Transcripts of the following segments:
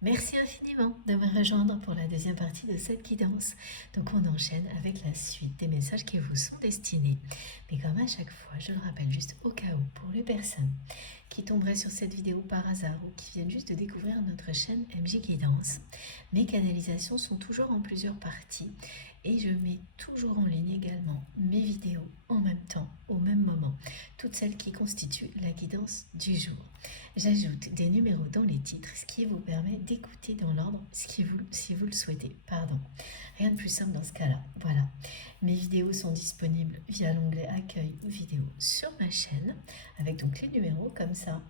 Merci infiniment de me rejoindre pour la deuxième partie de cette guidance. Donc on enchaîne avec la suite des messages qui vous sont destinés. Mais comme à chaque fois, je le rappelle juste au cas où, pour les personnes qui tomberaient sur cette vidéo par hasard ou qui viennent juste de découvrir notre chaîne MJ Guidance, mes canalisations sont toujours en plusieurs parties et je mets toujours en ligne également mes vidéos en même temps, au même moment, toutes celles qui constituent la guidance du jour. J'ajoute des numéros dans les titres, ce qui vous permet d'écouter dans l'ordre si vous le souhaitez. Pardon. Rien de plus simple dans ce cas-là. Voilà. Mes vidéos sont disponibles via l'onglet Accueil ou vidéo sur ma chaîne, avec donc les numéros comme ça.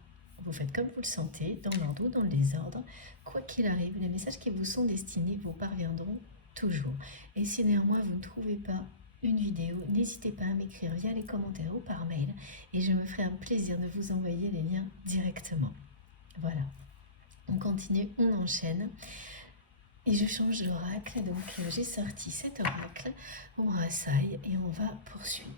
Vous faites comme vous le sentez, dans l'ordre ou dans le désordre. Quoi qu'il arrive, les messages qui vous sont destinés vous parviendront toujours. Et si néanmoins vous ne trouvez pas une vidéo, n'hésitez pas à m'écrire via les commentaires ou par mail et je me ferai un plaisir de vous envoyer les liens directement. Voilà, on continue, on enchaîne et je change d'oracle. Donc j'ai sorti cet oracle, on rassaille et on va poursuivre.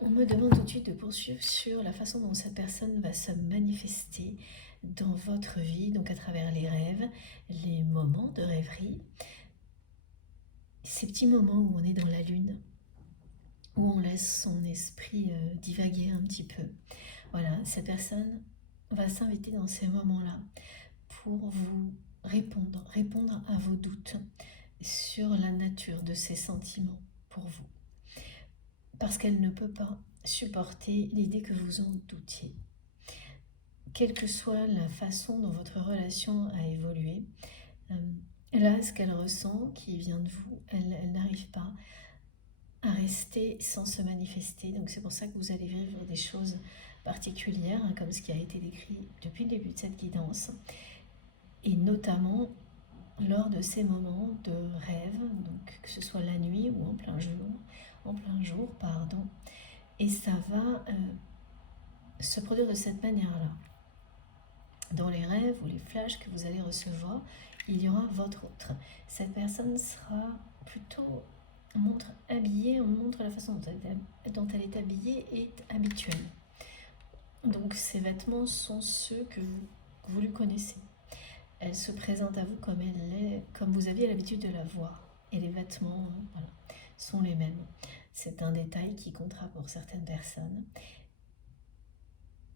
On me demande tout de suite de poursuivre sur la façon dont cette personne va se manifester dans votre vie, donc à travers les rêves, les moments de rêverie, ces petits moments où on est dans la lune, où on laisse son esprit divaguer un petit peu. Voilà, cette personne va s'inviter dans ces moments-là pour vous répondre à vos doutes sur la nature de ces sentiments pour vous. Parce qu'elle ne peut pas supporter l'idée que vous en doutiez. Quelle que soit la façon dont votre relation a évolué, là, ce qu'elle ressent qui vient de vous, elle n'arrive pas à rester sans se manifester. Donc c'est pour ça que vous allez vivre des choses particulières, comme ce qui a été décrit depuis le début de cette guidance, et notamment lors de ces moments de rêve, donc que ce soit la nuit ou en plein jour, pardon, et ça va se produire de cette manière-là. Dans les rêves ou les flashs que vous allez recevoir, il y aura votre autre. Cette personne sera plutôt, on montre la façon dont elle est habillée est habituelle. Donc ces vêtements sont ceux que vous lui connaissez. Elle se présente à vous comme elle est, comme vous aviez l'habitude de la voir. Et les vêtements, voilà, sont les mêmes. C'est un détail qui comptera pour certaines personnes.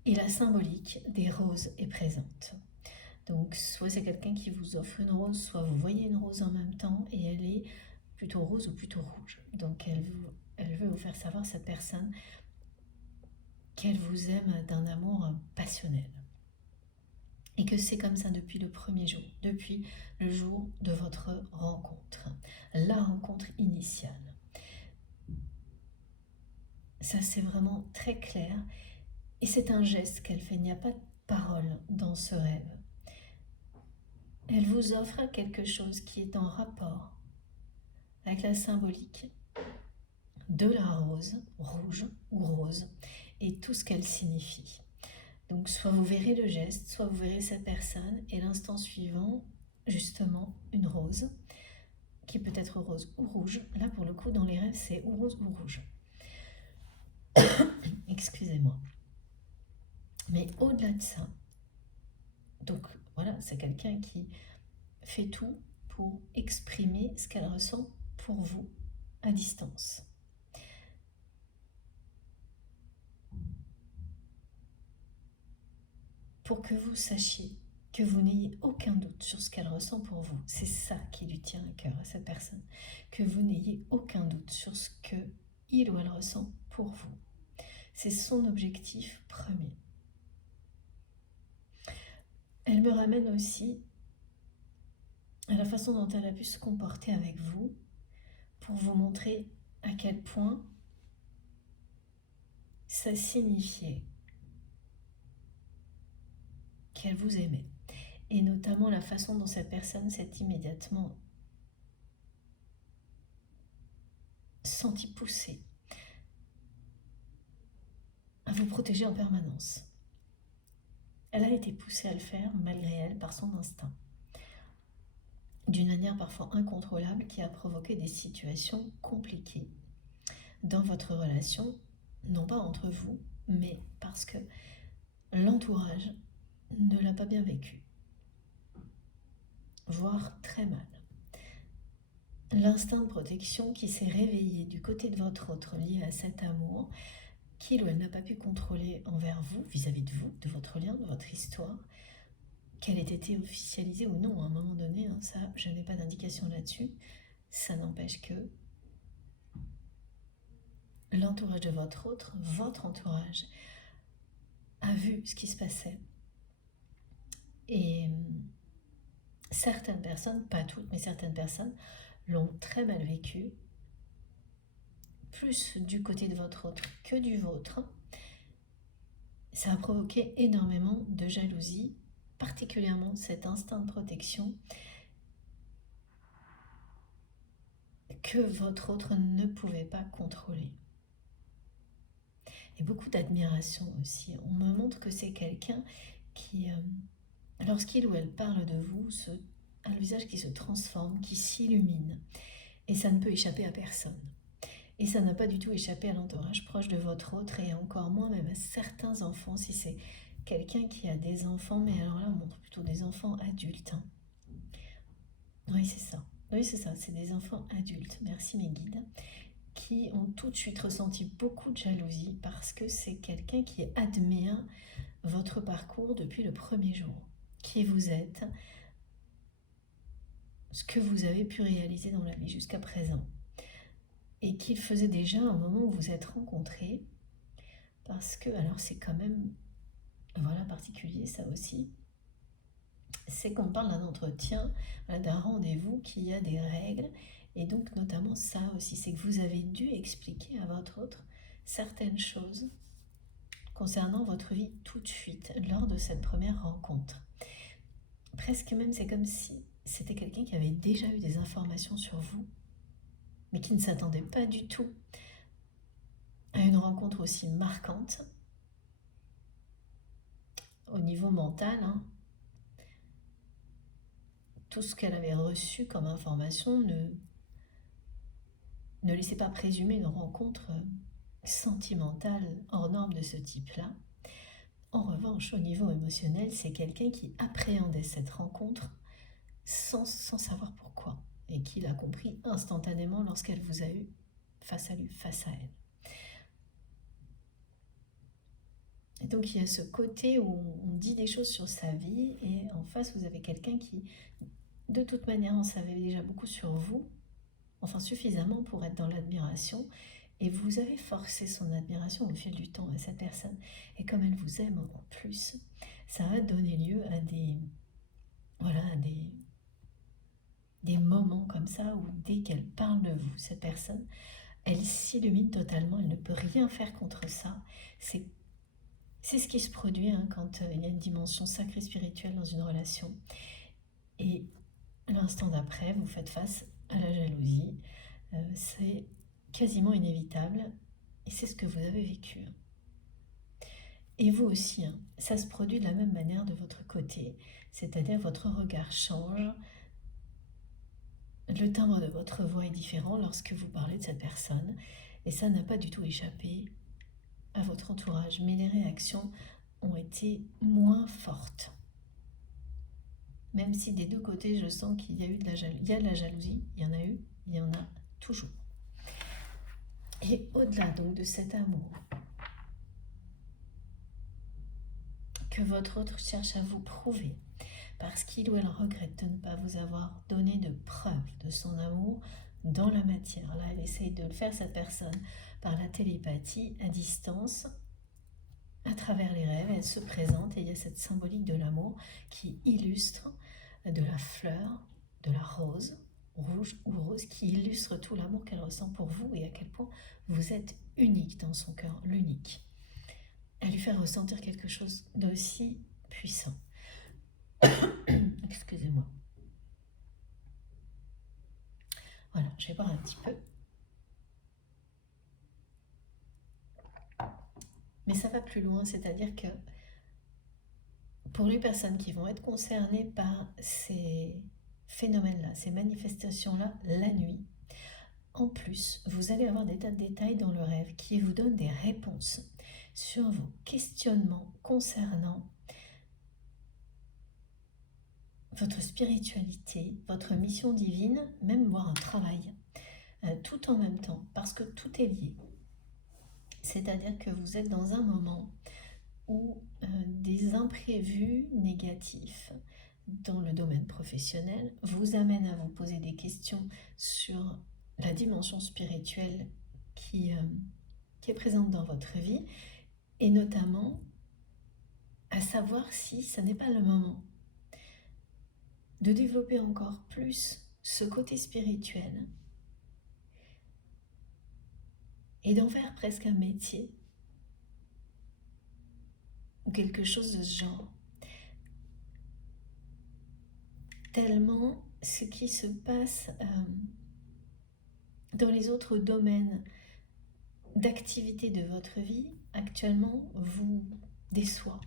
Et la symbolique des roses est présente. Donc soit c'est quelqu'un qui vous offre une rose, soit vous voyez une rose en même temps et elle est plutôt rose ou plutôt rouge. Donc elle veut vous faire savoir, cette personne, qu'elle vous aime d'un amour passionnel. Et que c'est comme ça depuis le premier jour, depuis le jour de votre rencontre, la rencontre initiale. Ça, c'est vraiment très clair. Et c'est un geste qu'elle fait, il n'y a pas de parole dans ce rêve. Elle vous offre quelque chose qui est en rapport avec la symbolique de la rose, rouge ou rose, et tout ce qu'elle signifie. Donc soit vous verrez le geste, soit vous verrez cette personne, et l'instant suivant, justement, une rose, qui peut être rose ou rouge. Là, pour le coup, dans les rêves, c'est ou rose ou rouge. Excusez-moi. Mais au-delà de ça, donc voilà, c'est quelqu'un qui fait tout pour exprimer ce qu'elle ressent pour vous à distance. Pour que vous sachiez, que vous n'ayez aucun doute sur ce qu'elle ressent pour vous. C'est ça qui lui tient à cœur à cette personne. Que vous n'ayez aucun doute sur ce que il ou elle ressent pour vous. C'est son objectif premier. Elle me ramène aussi à la façon dont elle a pu se comporter avec vous pour vous montrer à quel point ça signifiait qu'elle vous aimait. Et notamment la façon dont cette personne s'est immédiatement sentie poussée à vous protéger en permanence. Elle a été poussée à le faire malgré elle par son instinct, d'une manière parfois incontrôlable qui a provoqué des situations compliquées dans votre relation, non pas entre vous, mais parce que l'entourage ne l'a pas bien vécu. voire très mal. L'instinct de protection qui s'est réveillé du côté de votre autre lié à cet amour, qu'il ou elle n'a pas pu contrôler envers vous, vis-à-vis de vous, de votre lien, de votre histoire, qu'elle ait été officialisée ou non à un moment donné, hein, ça je n'ai pas d'indication là-dessus, ça n'empêche que l'entourage de votre autre, votre entourage, a vu ce qui se passait. Et certaines personnes, pas toutes, mais certaines personnes, l'ont très mal vécu, plus du côté de votre autre que du vôtre. Ça a provoqué énormément de jalousie, particulièrement cet instinct de protection que votre autre ne pouvait pas contrôler. Et beaucoup d'admiration aussi. On me montre que c'est quelqu'un qui, lorsqu'il ou elle parle de vous, a le visage qui se transforme, qui s'illumine. Et ça ne peut échapper à personne. Et ça n'a pas du tout échappé à l'entourage proche de votre autre, et encore moins même à certains enfants, si c'est quelqu'un qui a des enfants, mais alors là on montre plutôt des enfants adultes. Hein. Oui c'est ça, c'est des enfants adultes, merci mes guides, qui ont tout de suite ressenti beaucoup de jalousie parce que c'est quelqu'un qui admire votre parcours depuis le premier jour, qui vous êtes, ce que vous avez pu réaliser dans la vie jusqu'à présent. Et qu'il faisait déjà un moment où vous vous êtes rencontrés, parce que, alors c'est quand même, voilà, particulier ça aussi, c'est qu'on parle d'un entretien, d'un rendez-vous qui a des règles, et donc notamment ça aussi, c'est que vous avez dû expliquer à votre autre certaines choses concernant votre vie tout de suite, lors de cette première rencontre. Presque même, c'est comme si c'était quelqu'un qui avait déjà eu des informations sur vous, mais qui ne s'attendait pas du tout à une rencontre aussi marquante au niveau mental. Hein. Tout ce qu'elle avait reçu comme information ne laissait pas présumer une rencontre sentimentale hors norme de ce type-là. En revanche, au niveau émotionnel, c'est quelqu'un qui appréhendait cette rencontre sans savoir pourquoi, et qui l'a compris instantanément lorsqu'elle vous a eu face à lui, face à elle. Et donc il y a ce côté où on dit des choses sur sa vie, et en face vous avez quelqu'un qui, de toute manière, en savait déjà beaucoup sur vous, enfin suffisamment pour être dans l'admiration, et vous avez forcé son admiration au fil du temps à cette personne. Et comme elle vous aime en plus, ça va donner lieu à des moments comme ça où dès qu'elle parle de vous, cette personne, elle s'illumine totalement, elle ne peut rien faire contre ça. C'est ce qui se produit hein, quand il y a une dimension sacrée spirituelle dans une relation. Et l'instant d'après, vous faites face à la jalousie. C'est quasiment inévitable et c'est ce que vous avez vécu. Et vous aussi, hein, ça se produit de la même manière de votre côté, c'est-à-dire votre regard change, le timbre de votre voix est différent lorsque vous parlez de cette personne, et ça n'a pas du tout échappé à votre entourage, mais les réactions ont été moins fortes. Même si des deux côtés, je sens qu'il y a eu de la jalousie, il y a de la jalousie, il y en a eu, il y en a toujours. Et au-delà donc de cet amour que votre autre cherche à vous prouver, parce qu'il ou elle regrette de ne pas vous avoir donné de preuves de son amour dans la matière. Là, elle essaye de le faire, cette personne, par la télépathie, à distance, à travers les rêves. Elle se présente et il y a cette symbolique de l'amour qui illustre de la fleur, de la rose, rouge ou rose, qui illustre tout l'amour qu'elle ressent pour vous et à quel point vous êtes unique dans son cœur, l'unique. Elle lui fait ressentir quelque chose d'aussi puissant. Excusez-moi. Voilà, je vais boire un petit peu. Mais ça va plus loin, c'est-à-dire que pour les personnes qui vont être concernées par ces phénomènes-là, ces manifestations-là, la nuit, en plus, vous allez avoir des tas de détails dans le rêve qui vous donnent des réponses sur vos questionnements concernant votre spiritualité, votre mission divine, même voire un travail, tout en même temps, parce que tout est lié. C'est-à-dire que vous êtes dans un moment où des imprévus négatifs dans le domaine professionnel vous amènent à vous poser des questions sur la dimension spirituelle qui est présente dans votre vie, et notamment à savoir si ce n'est pas le moment de développer encore plus ce côté spirituel et d'en faire presque un métier ou quelque chose de ce genre. Tellement ce qui se passe dans les autres domaines d'activité de votre vie actuellement vous déçoit.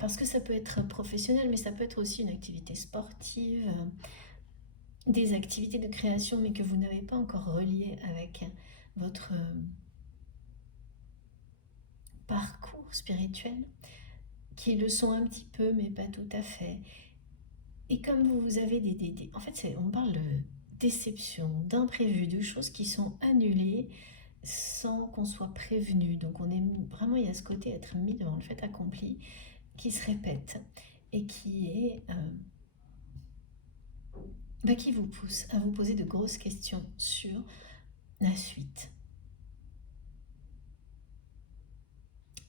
Parce que ça peut être professionnel, mais ça peut être aussi une activité sportive, des activités de création, mais que vous n'avez pas encore reliées avec votre parcours spirituel, qui le sont un petit peu, mais pas tout à fait. Et comme vous avez en fait, on parle de déception, d'imprévus, de choses qui sont annulées sans qu'on soit prévenu. Donc on est vraiment, il y a ce côté être mis devant le fait accompli qui se répète et qui est qui vous pousse à vous poser de grosses questions sur la suite.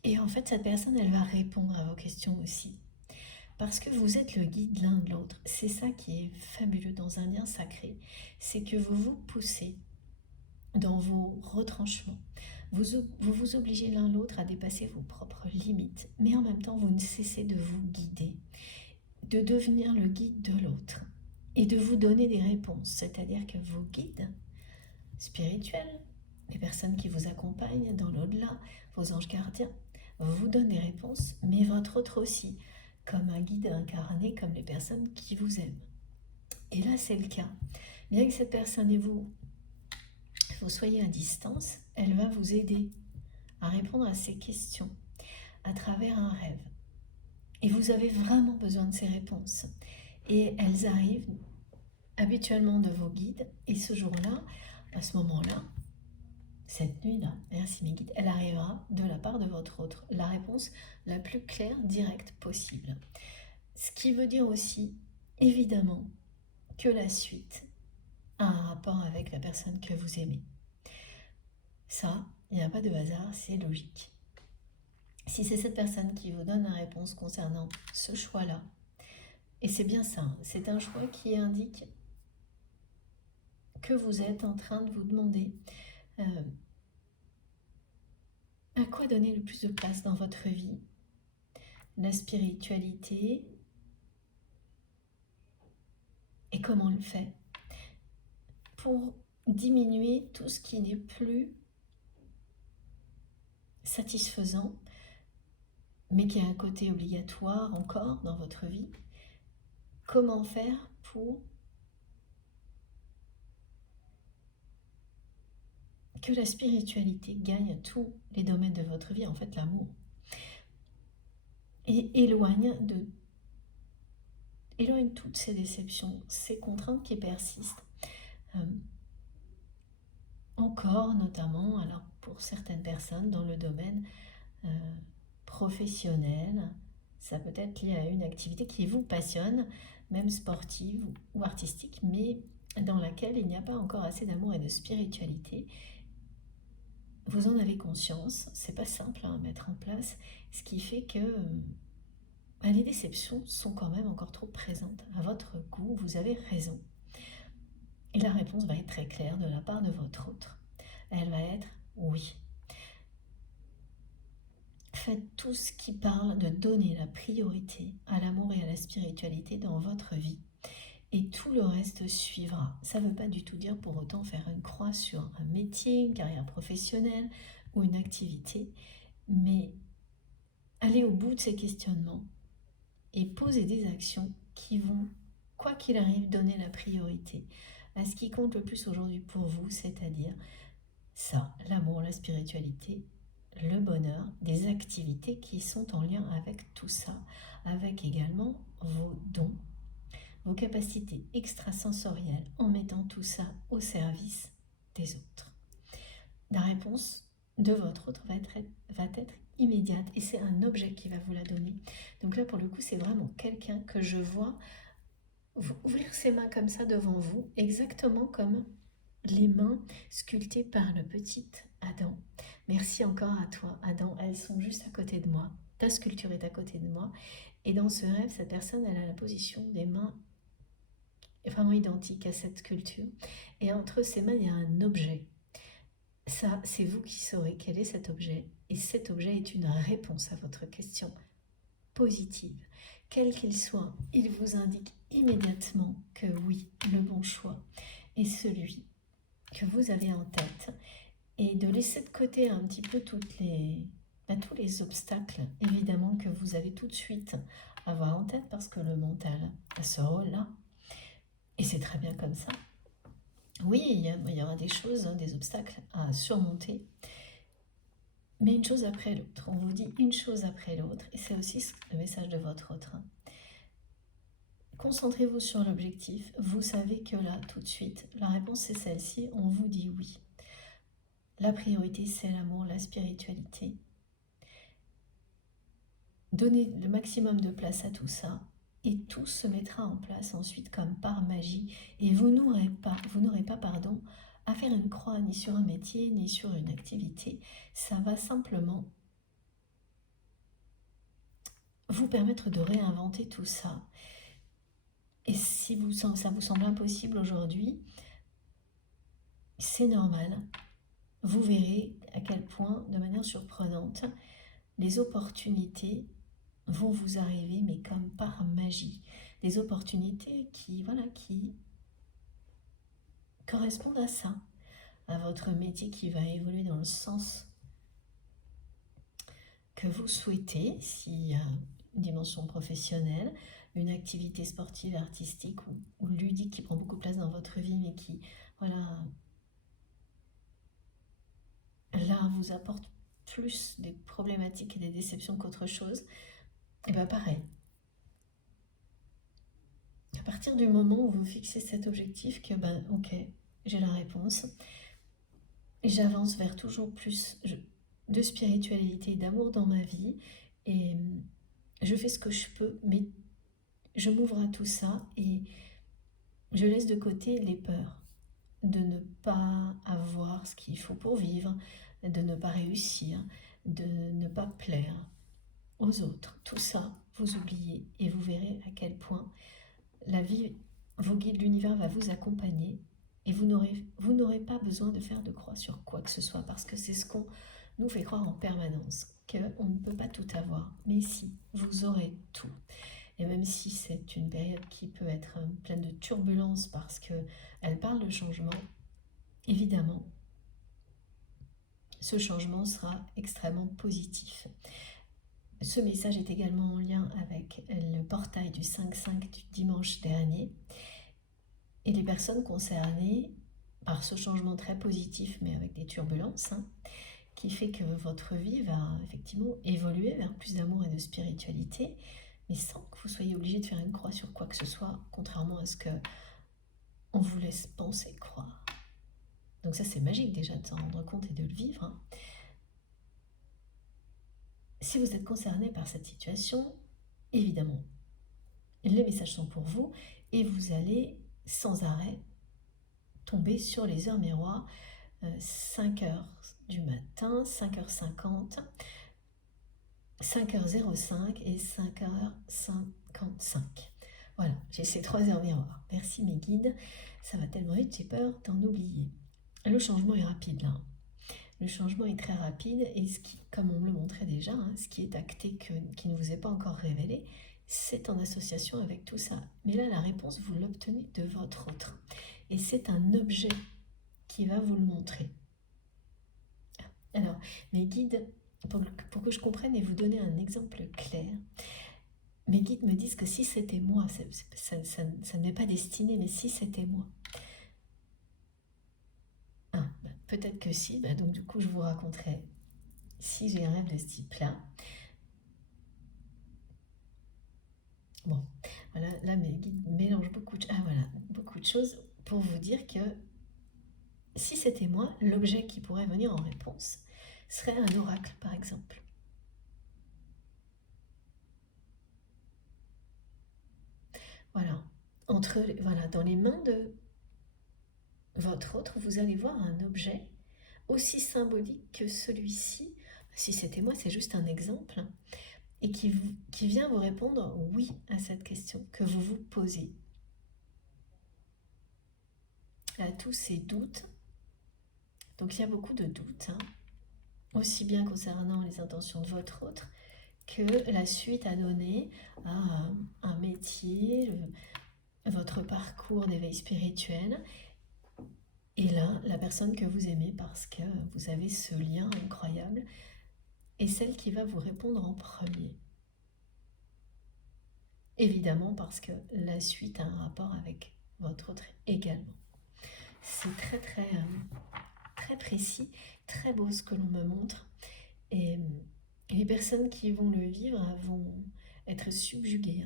Et en fait, cette personne, elle va répondre à vos questions aussi. Parce que vous êtes le guide l'un de l'autre. C'est ça qui est fabuleux dans un lien sacré. C'est que vous vous poussez dans vos retranchements. Vous obligez l'un l'autre à dépasser vos propres limites. Mais en même temps, vous ne cessez de vous guider, de devenir le guide de l'autre et de vous donner des réponses. C'est-à-dire que vos guides spirituels, les personnes qui vous accompagnent dans l'au-delà, vos anges gardiens, vous donnent des réponses, mais votre autre aussi, comme un guide incarné, comme les personnes qui vous aiment. Et là, c'est le cas. Bien que cette personne et vous soyez à distance, elle va vous aider à répondre à ces questions à travers un rêve. Et vous avez vraiment besoin de ces réponses. Et elles arrivent habituellement de vos guides. Et ce jour-là, à ce moment-là, cette nuit-là, merci mes guides, elle arrivera de la part de votre autre. La réponse la plus claire, directe possible. Ce qui veut dire aussi, évidemment, que la suite a un rapport avec la personne que vous aimez. Ça, il n'y a pas de hasard, c'est logique. Si c'est cette personne qui vous donne la réponse concernant ce choix-là, et c'est bien ça, c'est un choix qui indique que vous êtes en train de vous demander à quoi donner le plus de place dans votre vie, la spiritualité, et comment on le fait pour diminuer tout ce qui n'est plus satisfaisant, mais qui a un côté obligatoire encore dans votre vie. Comment faire pour que la spiritualité gagne tous les domaines de votre vie, en fait l'amour, et éloigne toutes ces déceptions, ces contraintes qui persistent. Encore notamment, alors pour certaines personnes dans le domaine professionnel, ça peut être lié à une activité qui vous passionne, même sportive ou artistique, mais dans laquelle il n'y a pas encore assez d'amour et de spiritualité. Vous en avez conscience, c'est pas simple à mettre en place, ce qui fait que les déceptions sont quand même encore trop présentes. À votre goût, vous avez raison. Et la réponse va être très claire de la part de votre autre. Elle va être oui. Faites tout ce qui parle de donner la priorité à l'amour et à la spiritualité dans votre vie. Et tout le reste suivra. Ça ne veut pas du tout dire pour autant faire une croix sur un métier, une carrière professionnelle ou une activité, mais aller au bout de ces questionnements et poser des actions qui vont, quoi qu'il arrive, donner la priorité à ce qui compte le plus aujourd'hui pour vous, c'est-à-dire ça, l'amour, la spiritualité, le bonheur, des activités qui sont en lien avec tout ça, avec également vos dons, vos capacités extrasensorielles, en mettant tout ça au service des autres. La réponse de votre autre va être immédiate et c'est un objet qui va vous la donner. Donc là, pour le coup, c'est vraiment quelqu'un que je vois ouvrir ses mains comme ça devant vous, exactement comme les mains sculptées par le petit Adam. Merci encore à toi, Adam. Elles sont juste à côté de moi. Ta sculpture est à côté de moi. Et dans ce rêve, cette personne, elle a la position des mains vraiment identique à cette sculpture. Et entre ses mains, il y a un objet. Ça, c'est vous qui saurez quel est cet objet. Et cet objet est une réponse à votre question positive. Quel qu'il soit, il vous indique immédiatement que oui, le bon choix est celui que vous avez en tête. Et de laisser de côté un petit peu tous les obstacles, évidemment, que vous avez tout de suite à avoir en tête parce que le mental a ce rôle-là. Et c'est très bien comme ça. Oui, il y aura des choses, des obstacles à surmonter, mais une chose après l'autre. On vous dit une chose après l'autre, et c'est aussi le message de votre autre. Concentrez-vous sur l'objectif. Vous savez que là, tout de suite, la réponse c'est celle-ci. On vous dit oui. La priorité, c'est l'amour, la spiritualité. Donnez le maximum de place à tout ça, et tout se mettra en place ensuite comme par magie. Et vous n'aurez pas, à faire une croix ni sur un métier, ni sur une activité. Ça va simplement vous permettre de réinventer tout ça. Et si ça vous semble impossible aujourd'hui, c'est normal. Vous verrez à quel point, de manière surprenante, les opportunités vont vous arriver, mais comme par magie. Des opportunités qui correspondent à ça, à votre métier qui va évoluer dans le sens que vous souhaitez, s'il y a une dimension professionnelle, une activité sportive, artistique ou ludique qui prend beaucoup de place dans votre vie, mais qui, là, vous apporte plus des problématiques et des déceptions qu'autre chose, et bien pareil. À partir du moment où vous fixez cet objectif, que ok, j'ai la réponse, et j'avance vers toujours plus de spiritualité et d'amour dans ma vie, et je fais ce que je peux, mais je m'ouvre à tout ça, et je laisse de côté les peurs de ne pas avoir ce qu'il faut pour vivre, de ne pas réussir, de ne pas plaire aux autres. Tout ça, vous oubliez, et vous verrez à quel point la vie, vos guides, l'univers va vous accompagner, et vous n'aurez pas besoin de faire de croix sur quoi que ce soit, parce que c'est ce qu'on nous fait croire en permanence, qu'on ne peut pas tout avoir. Mais si, vous aurez tout. Et même si c'est une période qui peut être pleine de turbulences parce qu'elle parle de changement, évidemment, ce changement sera extrêmement positif. Ce message est également en lien avec le portail du 5-5 du dimanche dernier. Et les personnes concernées par ce changement très positif, mais avec des turbulences, qui fait que votre vie va effectivement évoluer vers plus d'amour et de spiritualité, mais sans que vous soyez obligé de faire une croix sur quoi que ce soit, contrairement à ce que on vous laisse penser, croire. Donc ça, c'est magique déjà de s'en rendre compte et de le vivre. Si vous êtes concerné par cette situation, évidemment, les messages sont pour vous et vous allez sans arrêt tomber sur les heures miroirs, 5h du matin, 5h50, 5h05 et 5h55. Voilà, j'ai ces 3 heures miroirs. Merci mes guides, ça va tellement vite, j'ai peur d'en oublier. Le changement est rapide là. Le changement est très rapide et comme on me le montrait déjà, ce qui est acté, qui ne vous est pas encore révélé, c'est en association avec tout ça. Mais là, la réponse, vous l'obtenez de votre autre. Et c'est un objet qui va vous le montrer. Alors, mes guides, pour que je comprenne et vous donner un exemple clair, mes guides me disent que si c'était moi, ça ne m'est pas destiné, mais si c'était moi, peut-être que si, donc du coup je vous raconterai si j'ai un rêve de ce type-là, bon, voilà, là mes guides mélangent beaucoup de choses pour vous dire que si c'était moi, l'objet qui pourrait venir en réponse serait un oracle, par exemple. Voilà, voilà, dans les mains de votre autre, vous allez voir un objet aussi symbolique que celui-ci. Si c'était moi, c'est juste un exemple, et qui vient vous répondre oui à cette question que vous vous posez. À tous ces doutes, donc il y a beaucoup de doutes, hein, aussi bien concernant les intentions de votre autre que la suite à donner à un métier, votre parcours d'éveil spirituel, et là, la personne que vous aimez parce que vous avez ce lien incroyable est celle qui va vous répondre en premier. Évidemment parce que la suite a un rapport avec votre autre également. C'est très précis, très beau ce que l'on me montre. Et les personnes qui vont le vivre vont être subjuguées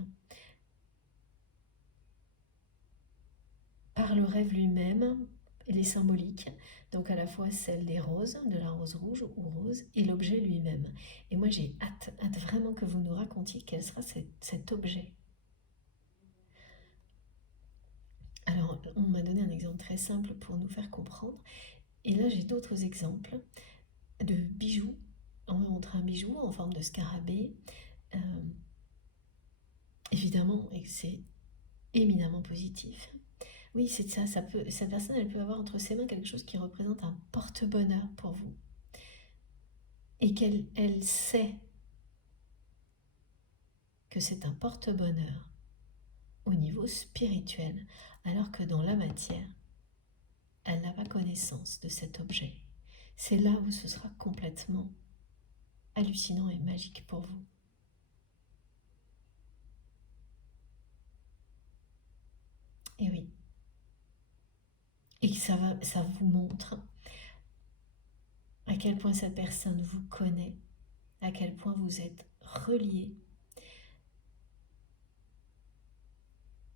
par le rêve lui-même et les symboliques, donc à la fois celle des roses, de la rose rouge ou rose, et l'objet lui-même. Et moi j'ai hâte vraiment que vous nous racontiez quel sera cet objet. Alors on m'a donné un exemple très simple pour nous faire comprendre, et là j'ai d'autres exemples de bijoux. On me montre un bijou en forme de scarabée, évidemment, et c'est éminemment positif. Oui, c'est ça, cette personne, elle peut avoir entre ses mains quelque chose qui représente un porte-bonheur pour vous. Et qu'elle sait que c'est un porte-bonheur au niveau spirituel, alors que dans la matière, elle n'a pas connaissance de cet objet. C'est là où ce sera complètement hallucinant et magique pour vous. Et oui. Et ça vous montre à quel point cette personne vous connaît, à quel point vous êtes reliés,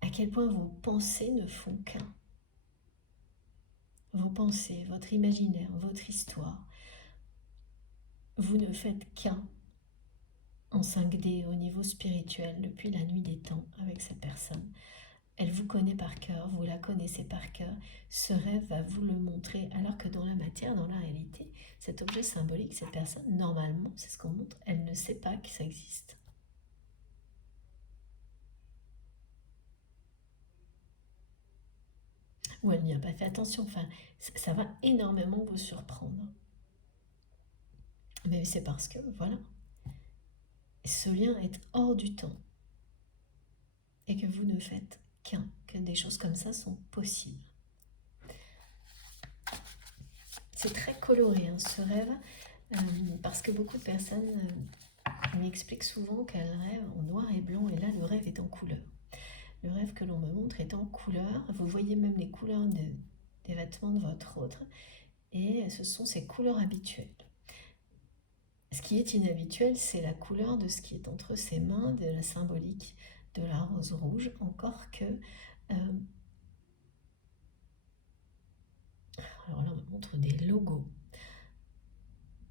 à quel point vos pensées ne font qu'un. Vos pensées, votre imaginaire, votre histoire, vous ne faites qu'un en 5D au niveau spirituel depuis la nuit des temps avec cette personne. Elle vous connaît par cœur, vous la connaissez par cœur. Ce rêve va vous le montrer, alors que dans la matière, dans la réalité, cet objet symbolique, cette personne, normalement, c'est ce qu'on montre, elle ne sait pas que ça existe. Ou elle n'y a pas fait attention. Enfin, ça va énormément vous surprendre. Mais c'est parce que, voilà, ce lien est hors du temps. Et que vous ne faites qu'un, que des choses comme ça sont possibles. C'est très coloré, hein, ce rêve, parce que beaucoup de personnes m'expliquent souvent qu'elles rêvent en noir et blanc, et là, le rêve est en couleur. Le rêve que l'on me montre est en couleur. Vous voyez même les couleurs des vêtements de votre autre, et ce sont ses couleurs habituelles. Ce qui est inhabituel, c'est la couleur de ce qui est entre ses mains, de la symbolique de la rose rouge, encore que... alors là, on me montre des logos.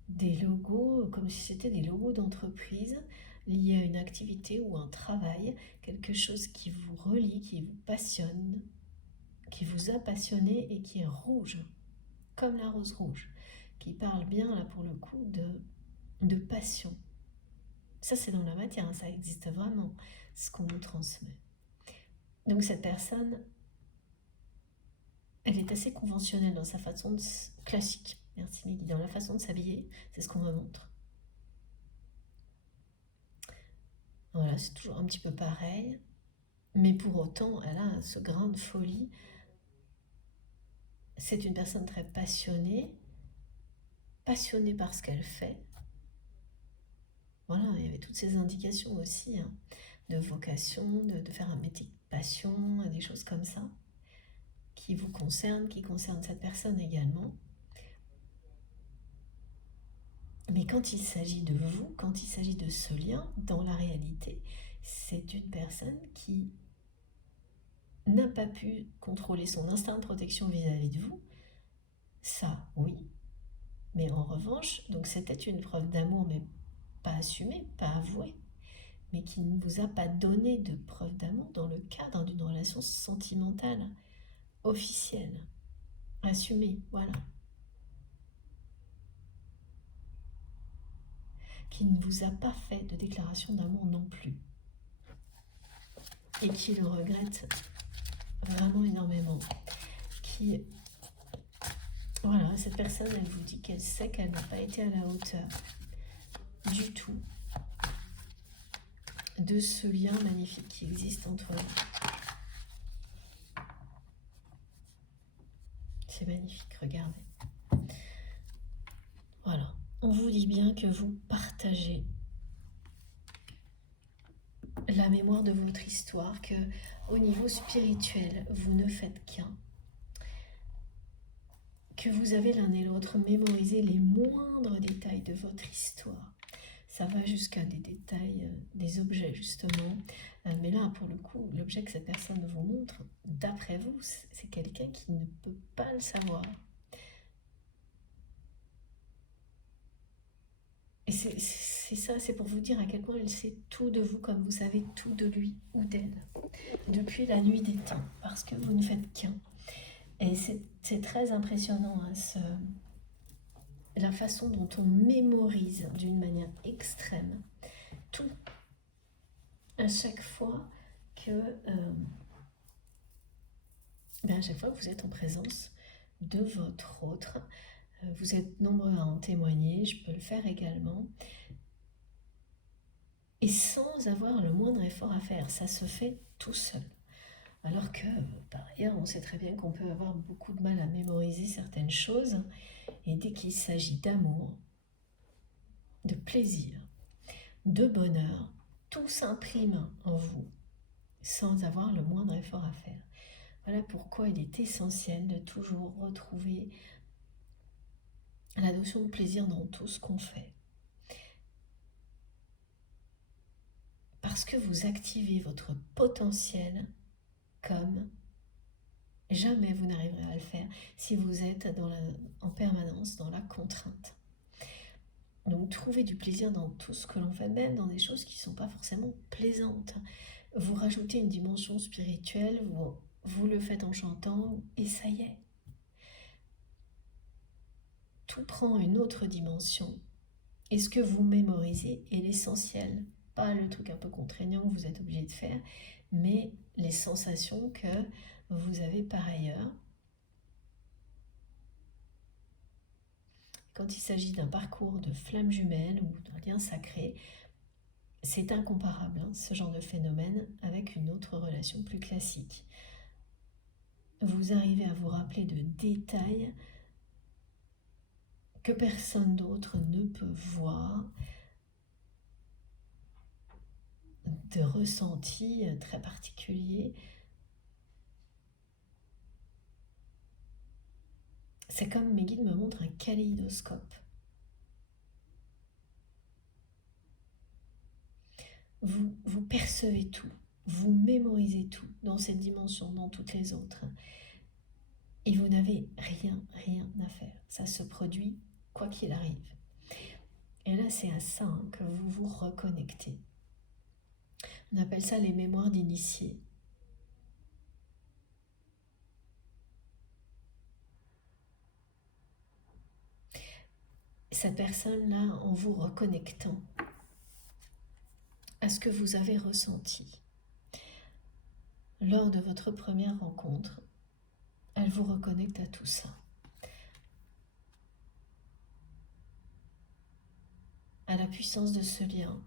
Des logos comme si c'était des logos d'entreprise liés à une activité ou un travail, quelque chose qui vous relie, qui vous passionne, qui vous a passionné et qui est rouge, comme la rose rouge, qui parle bien là pour le coup de passion. Ça c'est dans la matière, hein, ça existe vraiment, ce qu'on nous transmet. Donc cette personne, elle est assez conventionnelle dans sa façon classique, merci Mehdi, dans la façon de s'habiller, c'est ce qu'on me montre. Voilà, c'est toujours un petit peu pareil, mais pour autant, elle a ce grain de folie. C'est une personne très passionnée par ce qu'elle fait. Voilà, il y avait toutes ces indications aussi, hein, de vocation, de faire un métier de passion, des choses comme ça, qui vous concernent, qui concernent cette personne également. Mais quand il s'agit de vous, quand il s'agit de ce lien, dans la réalité, c'est une personne qui n'a pas pu contrôler son instinct de protection vis-à-vis de vous. Ça, oui. Mais en revanche, donc c'était une preuve d'amour, mais pas assumée, pas avouée, mais qui ne vous a pas donné de preuve d'amour dans le cadre d'une relation sentimentale, officielle, assumée, voilà. Qui ne vous a pas fait de déclaration d'amour non plus. Et qui le regrette vraiment énormément. Qui, voilà, cette personne, elle vous dit qu'elle sait qu'elle n'a pas été à la hauteur du tout de ce lien magnifique qui existe entre vous. C'est magnifique, regardez. Voilà, on vous dit bien que vous partagez la mémoire de votre histoire, que au niveau spirituel, vous ne faites qu'un, que vous avez l'un et l'autre mémorisé les moindres détails de votre histoire. Ça va jusqu'à des détails, des objets justement, mais là pour le coup, l'objet que cette personne vous montre, d'après vous, c'est quelqu'un qui ne peut pas le savoir. Et c'est ça, c'est pour vous dire à quel point elle sait tout de vous comme vous savez tout de lui ou d'elle, depuis la nuit des temps, parce que vous ne faites qu'un. Et c'est très impressionnant, hein, la façon dont on mémorise d'une manière extrême tout, à chaque fois que à chaque fois que vous êtes en présence de votre autre. Vous êtes nombreux à en témoigner, je peux le faire également. Et sans avoir le moindre effort à faire, ça se fait tout seul. Alors que, par ailleurs, on sait très bien qu'on peut avoir beaucoup de mal à mémoriser certaines choses. Et dès qu'il s'agit d'amour, de plaisir, de bonheur, tout s'imprime en vous, sans avoir le moindre effort à faire. Voilà pourquoi il est essentiel de toujours retrouver la notion de plaisir dans tout ce qu'on fait. Parce que vous activez votre potentiel comme jamais vous n'arriverez à le faire si vous êtes en permanence dans la contrainte. Donc trouvez du plaisir dans tout ce que l'on fait, même dans des choses qui ne sont pas forcément plaisantes. Vous rajoutez une dimension spirituelle, vous le faites en chantant et ça y est. Tout prend une autre dimension. Et ce que vous mémorisez est l'essentiel. Pas le truc un peu contraignant que vous êtes obligé de faire, mais les sensations que vous avez par ailleurs. Quand il s'agit d'un parcours de flamme jumelle ou d'un lien sacré, c'est incomparable, hein, ce genre de phénomène, avec une autre relation plus classique. Vous arrivez à vous rappeler de détails que personne d'autre ne peut voir, de ressentis très particuliers. C'est comme mes guides me montrent un kaléidoscope. Vous percevez tout, vous mémorisez tout dans cette dimension, dans toutes les autres. Et vous n'avez rien à faire. Ça se produit quoi qu'il arrive. Et là, c'est à ça que vous vous reconnectez. On appelle ça les mémoires d'initiés. Cette personne-là, en vous reconnectant à ce que vous avez ressenti lors de votre première rencontre, elle vous reconnecte à tout ça. À la puissance de ce lien,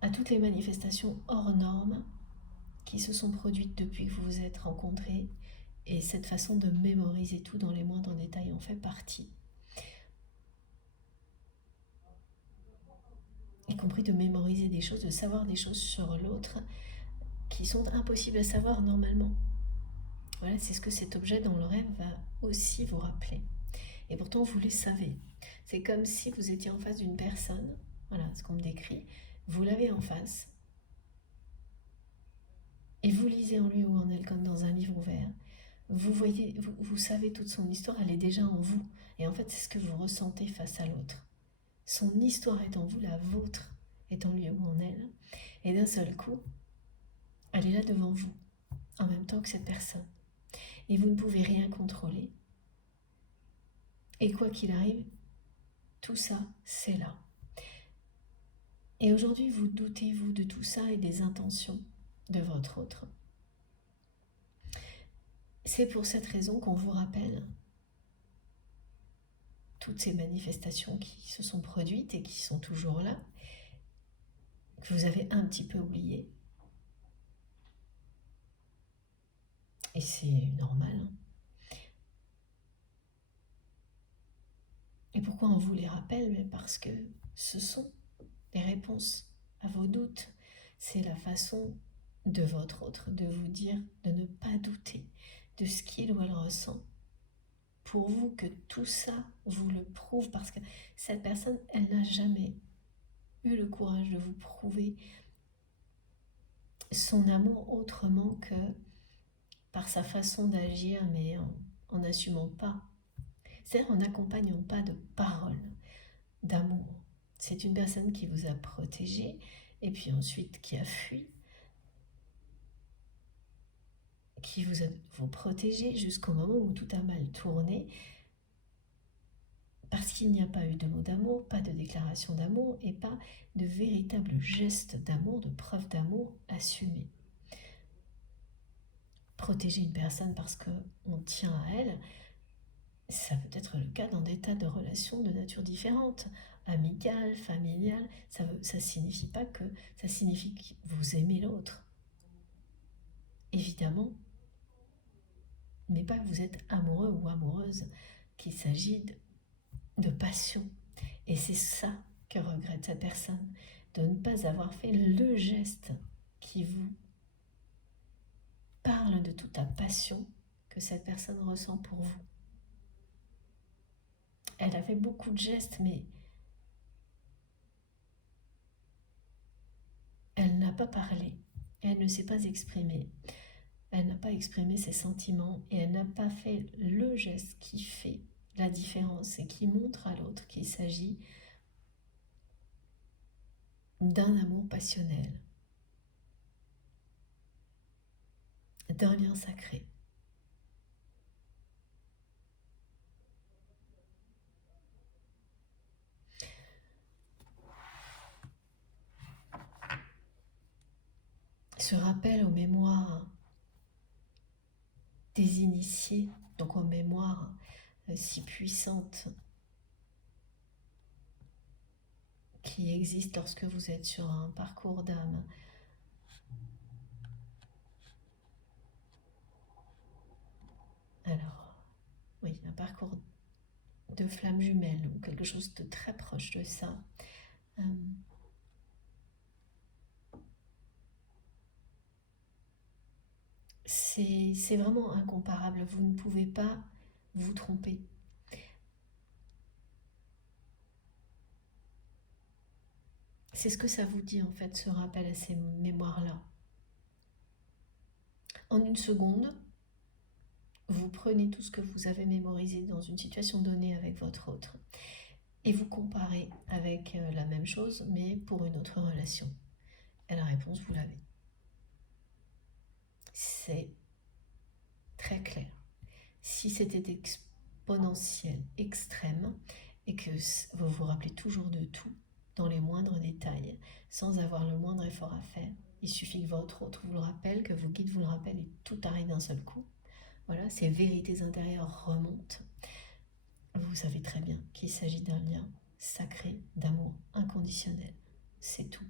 à toutes les manifestations hors normes qui se sont produites depuis que vous vous êtes rencontrés, et cette façon de mémoriser tout dans les moindres détails en fait partie. Y compris de mémoriser des choses, de savoir des choses sur l'autre qui sont impossibles à savoir normalement. Voilà, c'est ce que cet objet dans le rêve va aussi vous rappeler. Et pourtant, vous les savez. C'est comme si vous étiez en face d'une personne, voilà ce qu'on me décrit, vous l'avez en face, et vous lisez en lui ou en elle comme dans un livre ouvert. Vous voyez, vous savez toute son histoire, elle est déjà en vous. Et en fait, c'est ce que vous ressentez face à l'autre. Son histoire est en vous, la vôtre est en lui ou en elle. Et d'un seul coup, elle est là devant vous, en même temps que cette personne. Et vous ne pouvez rien contrôler. Et quoi qu'il arrive, tout ça, c'est là. Et aujourd'hui, vous doutez-vous de tout ça et des intentions de votre autre. C'est pour cette raison qu'on vous rappelle toutes ces manifestations qui se sont produites et qui sont toujours là, que vous avez un petit peu oubliées. Et c'est normal. Et pourquoi on vous les rappelle? Mais parce que ce sont des réponses à vos doutes. C'est la façon de votre autre de vous dire de ne pas douter de ce qu'il ou elle ressent. Pour vous, que tout ça vous le prouve, parce que cette personne, elle n'a jamais eu le courage de vous prouver son amour autrement que par sa façon d'agir, mais en n'assumant pas. C'est-à-dire en n'accompagnant pas de paroles d'amour. C'est une personne qui vous a protégé et puis ensuite qui a fui, qui vous a protégé jusqu'au moment où tout a mal tourné, parce qu'il n'y a pas eu de mots d'amour, pas de déclaration d'amour et pas de véritable geste d'amour, de preuve d'amour assumée. Protéger une personne parce qu'on tient à elle, ça peut être le cas dans des tas de relations de nature différente, amicale, familiale. Ça signifie pas que ça signifie que vous aimez l'autre, évidemment, mais pas que vous êtes amoureux ou amoureuse, qu'il s'agit de passion. Et c'est ça que regrette cette personne, de ne pas avoir fait le geste qui vous parle de toute la passion que cette personne ressent pour vous. Elle a fait beaucoup de gestes, mais elle n'a pas parlé, elle ne s'est pas exprimée, elle n'a pas exprimé ses sentiments et elle n'a pas fait le geste qui fait la différence et qui montre à l'autre qu'il s'agit d'un amour passionnel, d'un lien sacré. Ce rappel aux mémoires des initiés, donc aux mémoires si puissantes qui existent lorsque vous êtes sur un parcours d'âme. Alors, oui, un parcours de flammes jumelles ou quelque chose de très proche de ça. C'est vraiment incomparable, vous ne pouvez pas vous tromper. C'est ce que ça vous dit en fait, ce rappel à ces mémoires-là. En une seconde, vous prenez tout ce que vous avez mémorisé dans une situation donnée avec votre autre et vous comparez avec la même chose mais pour une autre relation. Et la réponse, vous l'avez. C'est très clair. Si c'était exponentiel, extrême, et que vous vous rappelez toujours de tout, dans les moindres détails, sans avoir le moindre effort à faire, il suffit que votre autre vous le rappelle, que vos guides vous le rappellent, et tout arrive d'un seul coup. Voilà, ces vérités intérieures remontent. Vous savez très bien qu'il s'agit d'un lien sacré, d'amour inconditionnel. C'est tout.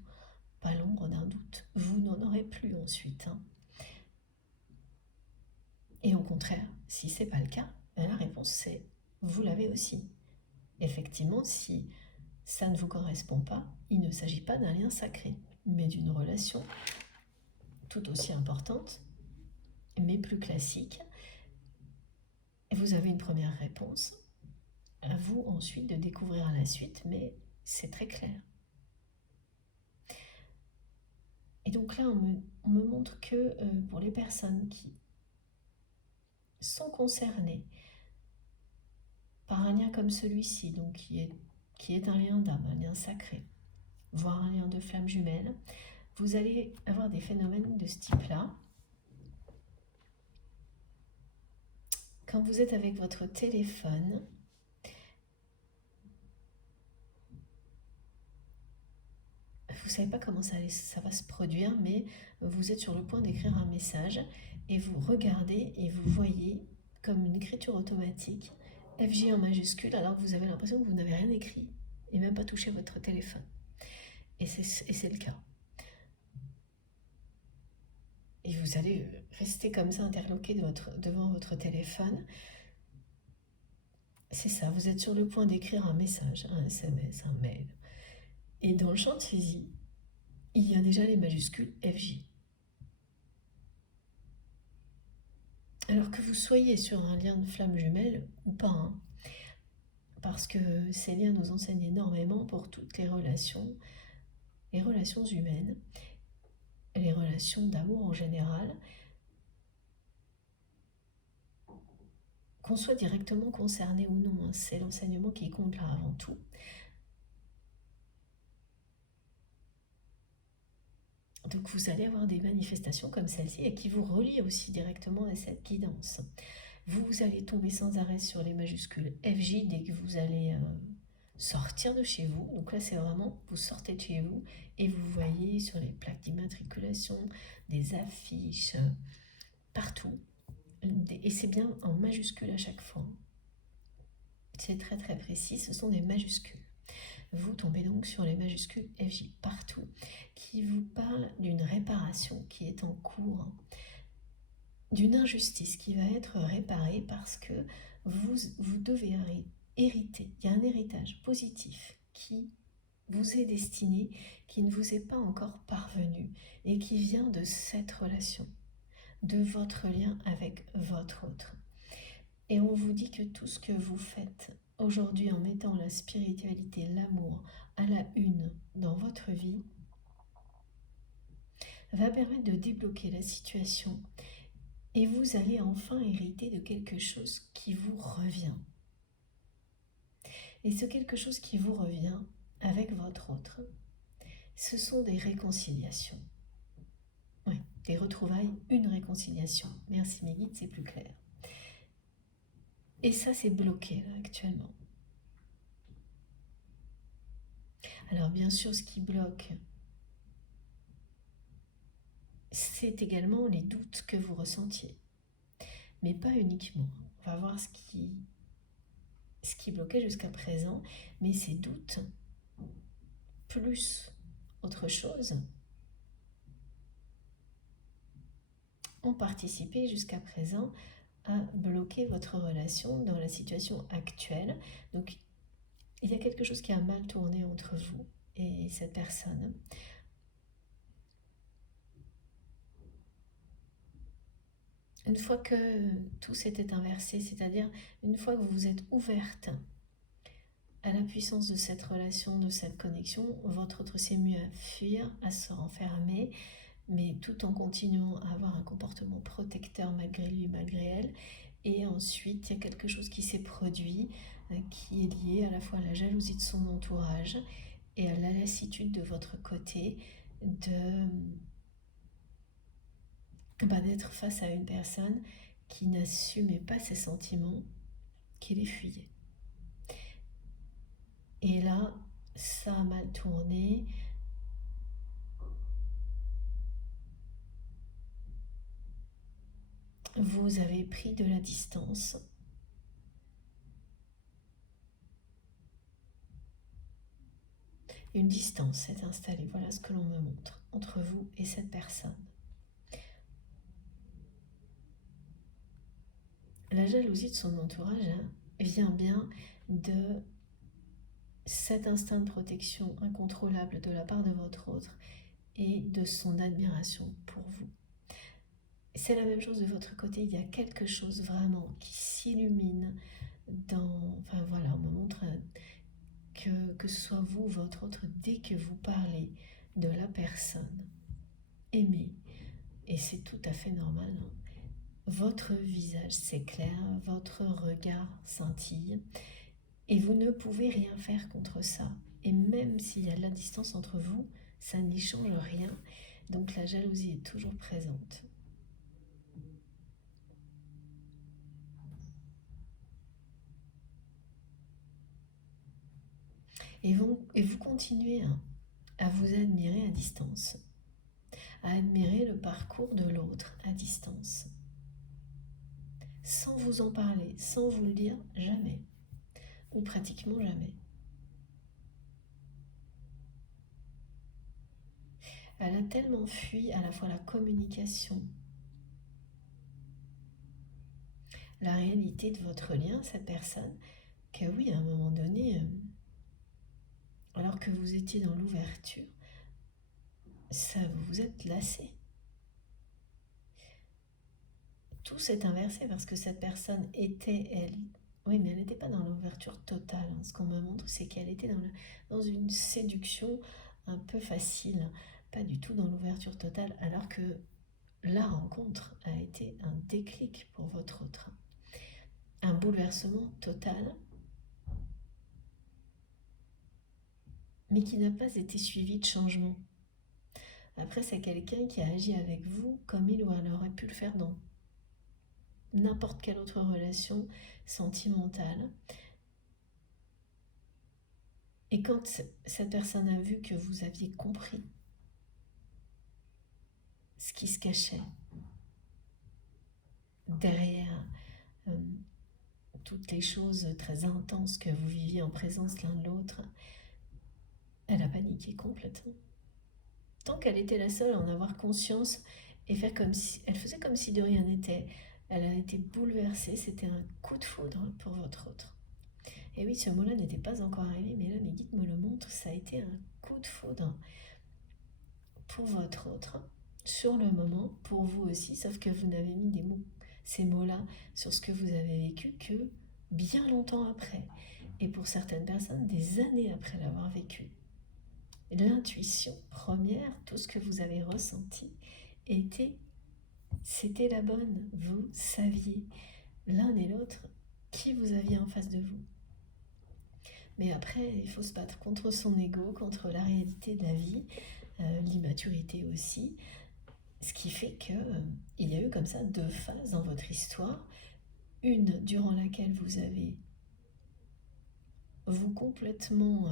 Pas l'ombre d'un doute. Vous n'en aurez plus ensuite. Et au contraire, si ce n'est pas le cas, la réponse c'est vous l'avez aussi. Effectivement, si ça ne vous correspond pas, il ne s'agit pas d'un lien sacré, mais d'une relation tout aussi importante, mais plus classique. Et vous avez une première réponse. à vous ensuite de découvrir la suite, mais c'est très clair. Et donc là, on me montre que pour les personnes qui sont concernées par un lien comme celui-ci, donc qui est un lien d'âme, un lien sacré, voire un lien de flamme jumelle, vous allez avoir des phénomènes de ce type-là. Quand vous êtes avec votre téléphone, vous ne savez pas comment ça va se produire, mais vous êtes sur le point d'écrire un message et vous regardez et vous voyez comme une écriture automatique FJ en majuscule, alors que vous avez l'impression que vous n'avez rien écrit et même pas touché votre téléphone. Et c'est le cas. Et vous allez rester comme ça interloqué devant votre téléphone. C'est ça, vous êtes sur le point d'écrire un message, un SMS, un mail. Et dans le champ de saisie, il y a déjà les majuscules FJ. Alors que vous soyez sur un lien de flamme jumelle ou pas, hein, parce que ces liens nous enseignent énormément pour toutes les relations humaines, les relations d'amour en général, qu'on soit directement concerné ou non, hein, c'est l'enseignement qui compte là avant tout. Donc vous allez avoir des manifestations comme celle-ci et qui vous relient aussi directement à cette guidance. Vous allez tomber sans arrêt sur les majuscules FJ dès que vous allez sortir de chez vous. Donc là, c'est vraiment, vous sortez de chez vous et vous voyez sur les plaques d'immatriculation, des affiches, partout. Et c'est bien en majuscule à chaque fois. C'est très très précis, ce sont des majuscules. Vous tombez donc sur les majuscules FJ partout, qui vous parlent d'une réparation qui est en cours, d'une injustice qui va être réparée parce que vous devez hériter. Il y a un héritage positif qui vous est destiné, qui ne vous est pas encore parvenu et qui vient de cette relation, de votre lien avec votre autre. Et on vous dit que tout ce que vous faites aujourd'hui en mettant la spiritualité, l'amour à la une dans votre vie va permettre de débloquer la situation et vous allez enfin hériter de quelque chose qui vous revient. Et ce quelque chose qui vous revient avec votre autre, ce sont des réconciliations. Oui, des retrouvailles, une réconciliation. Merci mes guides, c'est plus clair. Et ça, c'est bloqué là actuellement. Alors bien sûr, ce qui bloque, c'est également les doutes que vous ressentiez. Mais pas uniquement. On va voir ce qui bloquait jusqu'à présent, mais ces doutes, plus autre chose, ont participé jusqu'à présent à bloquer votre relation dans la situation actuelle. Donc, il y a quelque chose qui a mal tourné entre vous et cette personne. Une fois que tout s'était inversé, c'est-à-dire une fois que vous vous êtes ouverte à la puissance de cette relation, de cette connexion, votre autre s'est mis à fuir, à se renfermer, mais tout en continuant à avoir un comportement protecteur malgré lui, malgré elle. Et ensuite, il y a quelque chose qui s'est produit, qui est lié à la fois à la jalousie de son entourage et à la lassitude de votre côté d'être face à une personne qui n'assumait pas ses sentiments, qui les fuyait. Et là, ça a mal tourné. Vous avez pris de la distance. Une distance s'est installée, voilà ce que l'on me montre, entre vous et cette personne. La jalousie de son entourage vient bien de cet instinct de protection incontrôlable de la part de votre autre et de son admiration pour vous. C'est la même chose de votre côté, il y a quelque chose vraiment qui s'illumine enfin voilà, on me montre que ce soit vous ou votre autre, dès que vous parlez de la personne aimée, et c'est tout à fait normal, hein, votre visage s'éclaire, votre regard scintille, et vous ne pouvez rien faire contre ça. Et même s'il y a de la distance entre vous, ça n'y change rien. Donc la jalousie est toujours présente. Et vous continuez à vous admirer à distance, à admirer le parcours de l'autre à distance, sans vous en parler, sans vous le dire jamais, ou pratiquement jamais. Elle a tellement fui à la fois la communication, la réalité de votre lien, cette personne, que oui, à un moment donné, alors que vous étiez dans l'ouverture, ça vous vous êtes lassé. Tout s'est inversé parce que cette personne était, elle, oui, mais elle n'était pas dans l'ouverture totale. Ce qu'on me montre, c'est qu'elle était dans une séduction un peu facile, pas du tout dans l'ouverture totale, alors que la rencontre a été un déclic pour votre autre. Un bouleversement total, mais qui n'a pas été suivi de changement. Après, c'est quelqu'un qui a agi avec vous comme il ou elle aurait pu le faire dans n'importe quelle autre relation sentimentale. Et quand cette personne a vu que vous aviez compris ce qui se cachait derrière toutes les choses très intenses que vous viviez en présence l'un de l'autre, elle a paniqué complètement. Tant qu'elle était la seule à en avoir conscience et faire comme si, elle faisait comme si de rien n'était. Elle a été bouleversée, c'était un coup de foudre pour votre autre. Et oui, ce mot-là n'était pas encore arrivé, mais là mes guides me le montrent, ça a été un coup de foudre pour votre autre, sur le moment, pour vous aussi, sauf que vous n'avez mis ces mots-là sur ce que vous avez vécu que bien longtemps après. Et pour certaines personnes, des années après l'avoir vécu. L'intuition première, tout ce que vous avez ressenti, c'était la bonne. Vous saviez, l'un et l'autre, qui vous aviez en face de vous. Mais après, il faut se battre contre son ego, contre la réalité de la vie, l'immaturité aussi. Ce qui fait qu'il y a eu comme ça 2 phases dans votre histoire. Une durant laquelle vous avez vous complètement...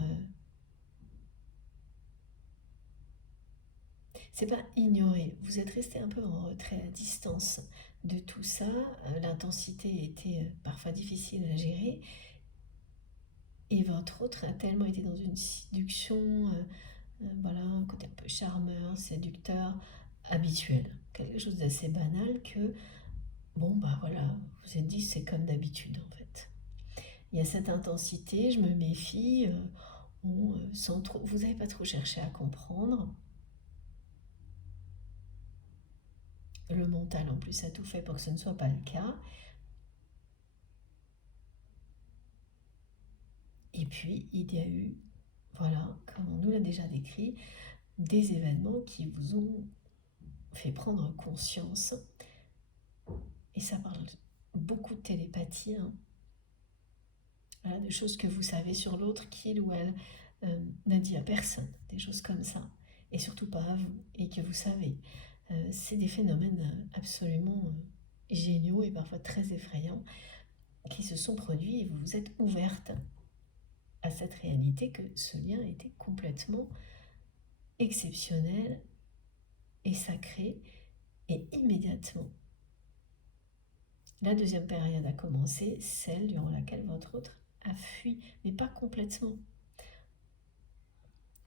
c'est pas ignoré, vous êtes resté un peu en retrait, à distance de tout ça. L'intensité était parfois difficile à gérer. Et votre autre a tellement été dans une séduction, voilà, un côté un peu charmeur, séducteur, habituel. Quelque chose d'assez banal que, bon, bah voilà, vous vous êtes dit, c'est comme d'habitude en fait. Il y a cette intensité, je me méfie, sans trop, vous n'avez pas trop cherché à comprendre. Le mental en plus a tout fait pour que ce ne soit pas le cas. Et puis il y a eu, voilà, comme on nous l'a déjà décrit, des événements qui vous ont fait prendre conscience. Et ça parle beaucoup de télépathie, hein. Voilà, de choses que vous savez sur l'autre qu'il ou elle n'a dit à personne, des choses comme ça, et surtout pas à vous, et que vous savez. C'est des phénomènes absolument géniaux et parfois très effrayants qui se sont produits, et vous vous êtes ouverte à cette réalité que ce lien était complètement exceptionnel et sacré, et immédiatement la deuxième période a commencé, celle durant laquelle votre autre a fui, mais pas complètement.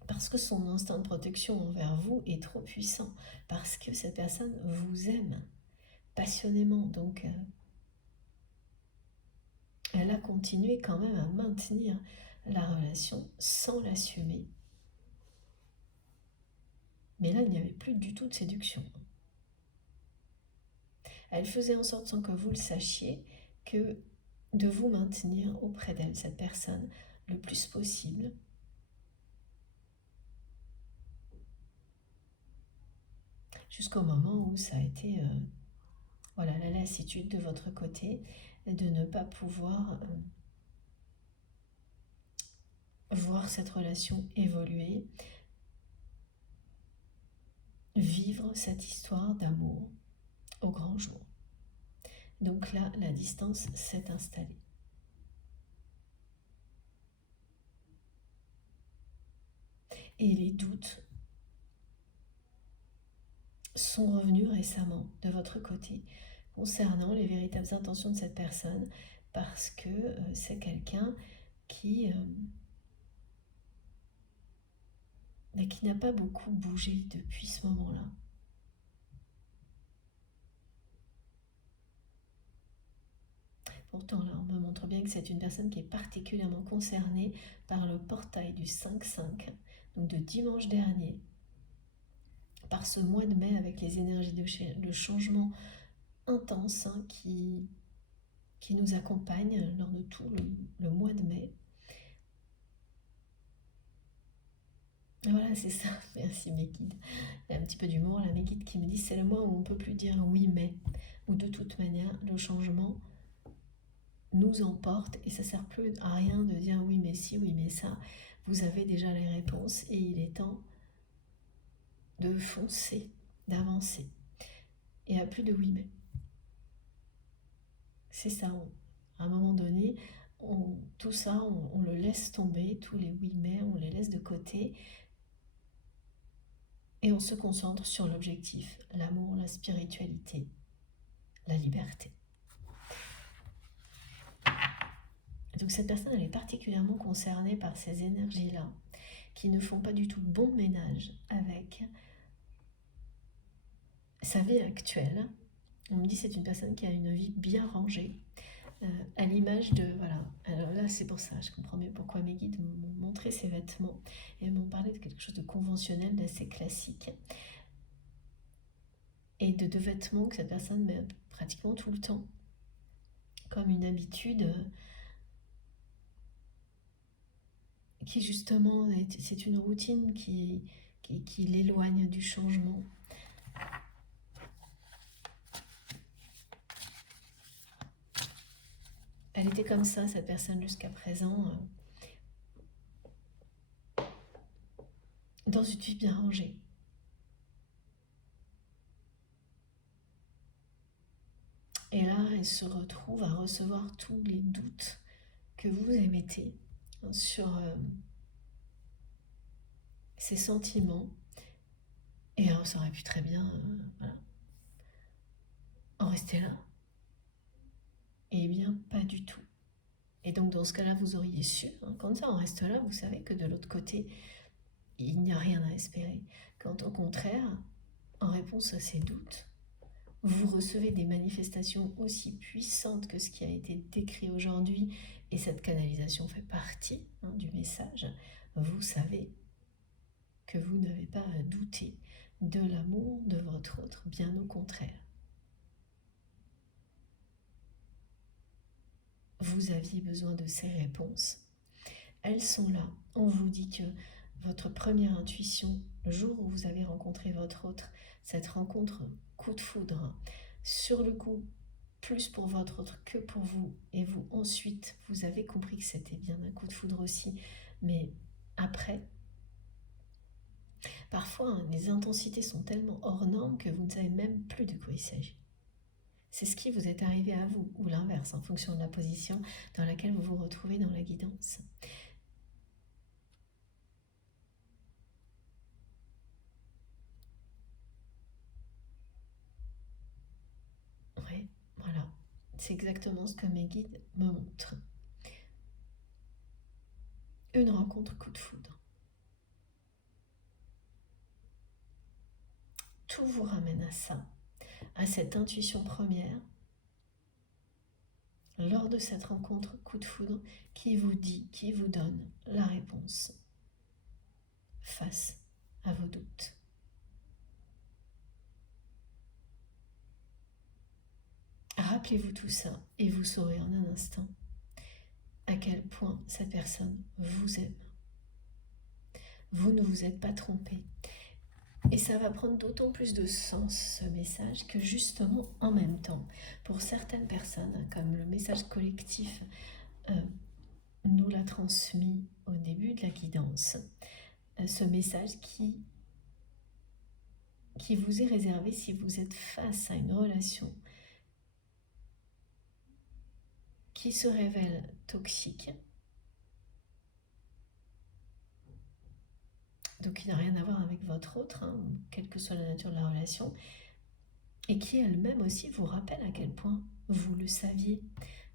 Parce que son instinct de protection envers vous est trop puissant, parce que cette personne vous aime passionnément, donc elle a continué quand même à maintenir la relation sans l'assumer. Mais là, il n'y avait plus du tout de séduction. Elle faisait en sorte, sans que vous le sachiez, que de vous maintenir auprès d'elle, cette personne, le plus possible. Jusqu'au moment où ça a été voilà, la lassitude de votre côté, de ne pas pouvoir voir cette relation évoluer, vivre cette histoire d'amour au grand jour. Donc là, la distance s'est installée. Et les doutes sont revenus récemment de votre côté concernant les véritables intentions de cette personne, parce que c'est quelqu'un qui n'a pas beaucoup bougé depuis ce moment-là. Pourtant, là, on me montre bien que c'est une personne qui est particulièrement concernée par le portail du 5-5, donc de dimanche dernier, par ce mois de mai avec les énergies de changement intense qui nous accompagnent lors de tout le mois de mai. Voilà, c'est ça. Merci mes guides. Il y a un petit peu d'humour là, mes guides qui me disent c'est le mois où on ne peut plus dire oui mais, ou de toute manière le changement nous emporte et ça sert plus à rien de dire oui mais si, oui mais ça. Vous avez déjà les réponses et il est temps de foncer, d'avancer. Il n'y a plus de oui mais. C'est ça. À un moment donné, tout ça, on le laisse tomber, tous les oui mais, on les laisse de côté et on se concentre sur l'objectif, l'amour, la spiritualité, la liberté. Donc cette personne, elle est particulièrement concernée par ces énergies-là, qui ne font pas du tout bon ménage avec sa vie actuelle. On me dit que c'est une personne qui a une vie bien rangée, à l'image de... Voilà, alors là c'est pour ça, je comprends mieux pourquoi mes guides m'ont montré ses vêtements et m'ont parlé de quelque chose de conventionnel, d'assez classique. Et de vêtements que cette personne met pratiquement tout le temps, comme une habitude qui justement, c'est une routine qui l'éloigne du changement. Elle était comme ça, cette personne, jusqu'à présent, dans une vie bien rangée. Et là, elle se retrouve à recevoir tous les doutes que vous émettez sur ses sentiments. Et ça aurait pu très bien voilà, en rester là. Eh bien, pas du tout. Et donc, dans ce cas-là, vous auriez su, quand ça en reste là, vous savez que de l'autre côté, il n'y a rien à espérer. Quand au contraire, en réponse à ces doutes, vous recevez des manifestations aussi puissantes que ce qui a été décrit aujourd'hui, et cette canalisation fait partie du message, vous savez que vous n'avez pas à douter de l'amour de votre autre, bien au contraire. Vous aviez besoin de ces réponses. Elles sont là. On vous dit que votre première intuition, le jour où vous avez rencontré votre autre, cette rencontre coup de foudre, sur le coup, plus pour votre autre que pour vous, et vous ensuite, vous avez compris que c'était bien un coup de foudre aussi, mais après, parfois les intensités sont tellement hors normes que vous ne savez même plus de quoi il s'agit. C'est ce qui vous est arrivé à vous, ou l'inverse, en fonction de la position dans laquelle vous vous retrouvez dans la guidance. Oui, voilà. C'est exactement ce que mes guides me montrent. Une rencontre coup de foudre. Tout vous ramène à ça, à cette intuition première, lors de cette rencontre coup de foudre, qui vous dit, qui vous donne la réponse face à vos doutes. Rappelez-vous tout ça et vous saurez en un instant à quel point cette personne vous aime. Vous ne vous êtes pas trompé. Et ça va prendre d'autant plus de sens, ce message, que justement, en même temps, pour certaines personnes, comme le message collectif nous l'a transmis au début de la guidance, ce message qui vous est réservé si vous êtes face à une relation qui se révèle toxique, donc qui n'a rien à voir avec votre autre, hein, quelle que soit la nature de la relation, et qui elle-même aussi vous rappelle à quel point vous le saviez.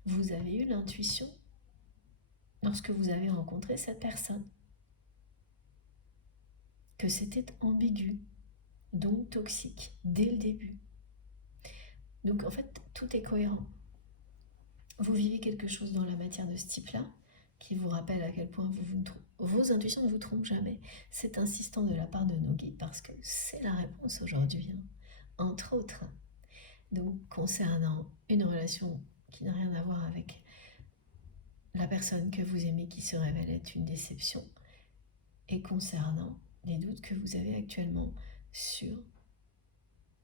Vous avez eu l'intuition lorsque vous avez rencontré cette personne, que c'était ambigu, donc toxique, dès le début. Donc en fait, tout est cohérent. Vous vivez quelque chose dans la matière de ce type-là, qui vous rappelle à quel point vos intuitions ne vous trompent jamais. C'est insistant de la part de nos guides, parce que c'est la réponse aujourd'hui, hein, entre autres. Donc concernant une relation qui n'a rien à voir avec la personne que vous aimez qui se révèle être une déception, et concernant les doutes que vous avez actuellement sur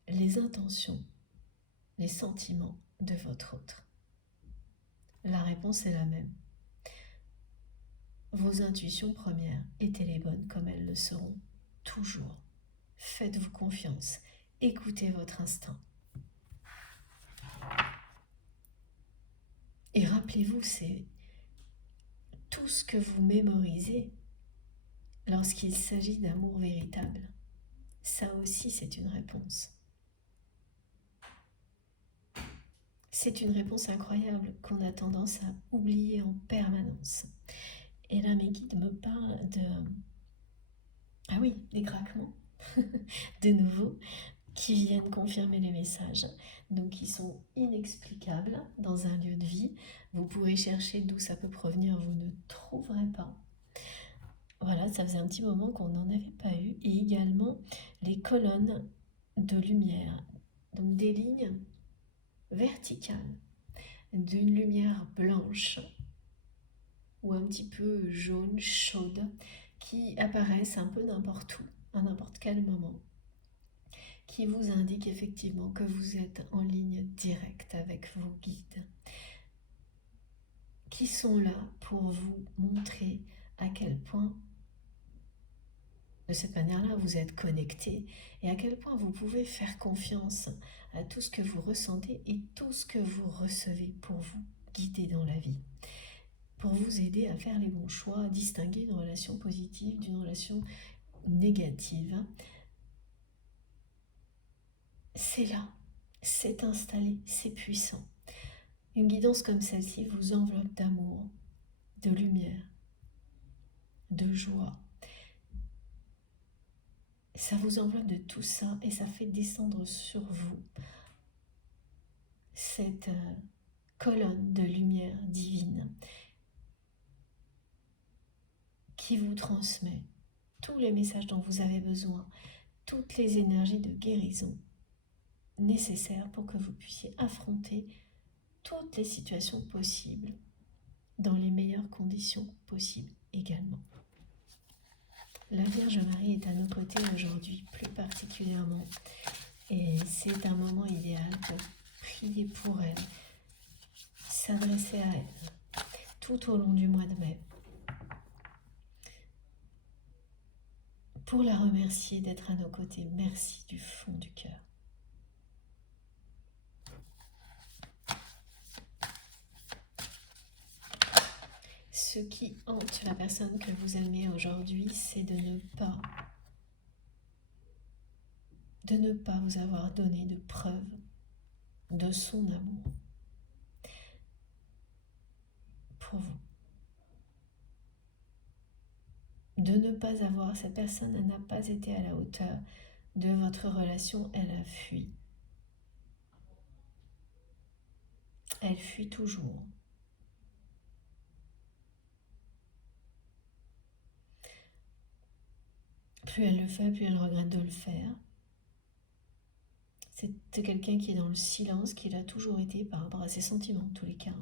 les intentions, les sentiments de votre autre. La réponse est la même. Vos intuitions premières étaient les bonnes comme elles le seront toujours. Faites-vous confiance, écoutez votre instinct. Et rappelez-vous, c'est tout ce que vous mémorisez lorsqu'il s'agit d'amour véritable. Ça aussi, c'est une réponse. C'est une réponse incroyable qu'on a tendance à oublier en permanence. Et là, mes guides me parlent de... Ah oui, des craquements, de nouveau, qui viennent confirmer les messages. Donc, ils sont inexplicables dans un lieu de vie. Vous pourrez chercher d'où ça peut provenir, vous ne trouverez pas. Voilà, ça faisait un petit moment qu'on n'en avait pas eu. Et également, les colonnes de lumière. Donc, des lignes verticales d'une lumière blanche ou un petit peu jaune, chaude, qui apparaissent un peu n'importe où, à n'importe quel moment, qui vous indiquent effectivement que vous êtes en ligne directe avec vos guides, qui sont là pour vous montrer à quel point, de cette manière-là, vous êtes connecté et à quel point vous pouvez faire confiance à tout ce que vous ressentez et tout ce que vous recevez pour vous guider dans la vie, pour vous aider à faire les bons choix, à distinguer une relation positive d'une relation négative. C'est là, c'est installé, c'est puissant. Une guidance comme celle-ci vous enveloppe d'amour, de lumière, de joie. Ça vous enveloppe de tout ça et ça fait descendre sur vous cette colonne de lumière divine qui vous transmet tous les messages dont vous avez besoin, toutes les énergies de guérison nécessaires pour que vous puissiez affronter toutes les situations possibles dans les meilleures conditions possibles également. La Vierge Marie est à nos côtés aujourd'hui, plus particulièrement, et c'est un moment idéal pour prier pour elle, s'adresser à elle tout au long du mois de mai, pour la remercier d'être à nos côtés. Merci du fond du cœur. Ce qui hante la personne que vous aimez aujourd'hui, c'est de ne pas vous avoir donné de preuves de son amour pour vous. De ne pas avoir, cette personne n'a pas été à la hauteur de votre relation, elle a fui. Elle fuit toujours. Plus elle le fait, plus elle regrette de le faire. C'est quelqu'un qui est dans le silence, qui l'a toujours été par rapport à ses sentiments, en tous les cas.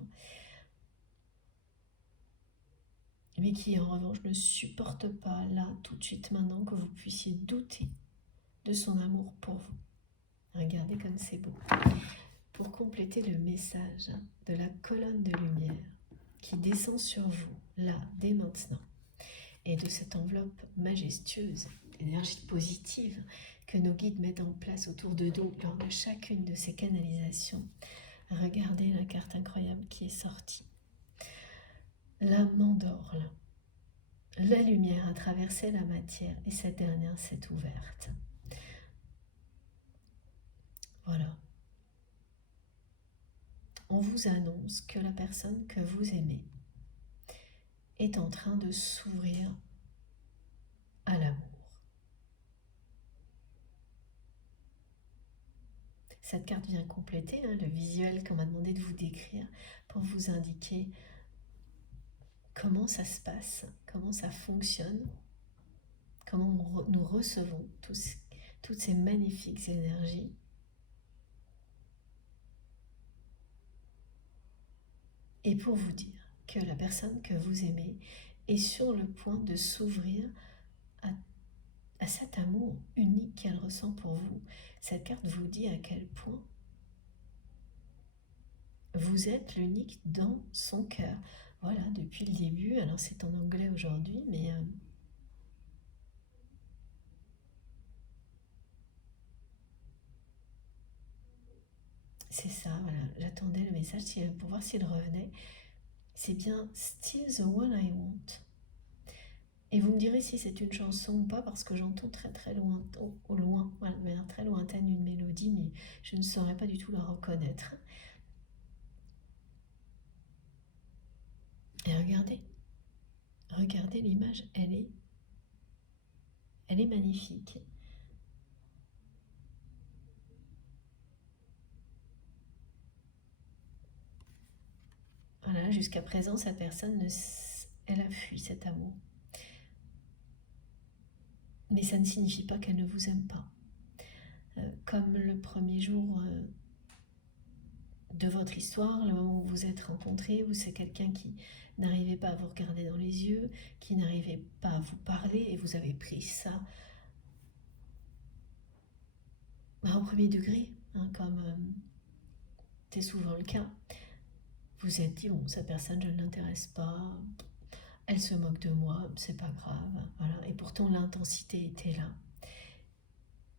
Mais qui, en revanche, ne supporte pas, là, tout de suite, maintenant, que vous puissiez douter de son amour pour vous. Regardez comme c'est beau. Pour compléter le message de la colonne de lumière qui descend sur vous, là, dès maintenant, et de cette enveloppe majestueuse, énergie positive que nos guides mettent en place autour de nous lors de chacune de ces canalisations, regardez la carte incroyable qui est sortie. La mandorle. La lumière a traversé la matière et cette dernière s'est ouverte. Voilà. On vous annonce que la personne que vous aimez est en train de s'ouvrir à l'amour. Cette carte vient compléter le visuel qu'on m'a demandé de vous décrire pour vous indiquer comment ça se passe, comment ça fonctionne, comment nous recevons toutes ces magnifiques énergies. Et pour vous dire que la personne que vous aimez est sur le point de s'ouvrir à cet amour unique qu'elle ressent pour vous. Cette carte vous dit à quel point vous êtes l'unique dans son cœur. Voilà, depuis le début, alors c'est en anglais aujourd'hui, mais c'est ça, voilà. J'attendais le message pour voir s'il revenait. C'est bien Still the One I Want. Et vous me direz si c'est une chanson ou pas, parce que j'entends très très loin, au loin, voilà, de manière très lointaine une mélodie, mais je ne saurais pas du tout la reconnaître. Et regardez l'image, elle est magnifique. Voilà, jusqu'à présent, cette personne, elle a fui cet amour. Mais ça ne signifie pas qu'elle ne vous aime pas. Comme le premier jour de votre histoire, le moment où vous vous êtes rencontrés, où c'est quelqu'un qui n'arrivait pas à vous regarder dans les yeux, qui n'arrivait pas à vous parler, et vous avez pris ça au premier degré, comme c'est souvent le cas. Vous êtes dit, bon, cette personne, je ne l'intéresse pas, elle se moque de moi, c'est pas grave, voilà. Et pourtant, l'intensité était là.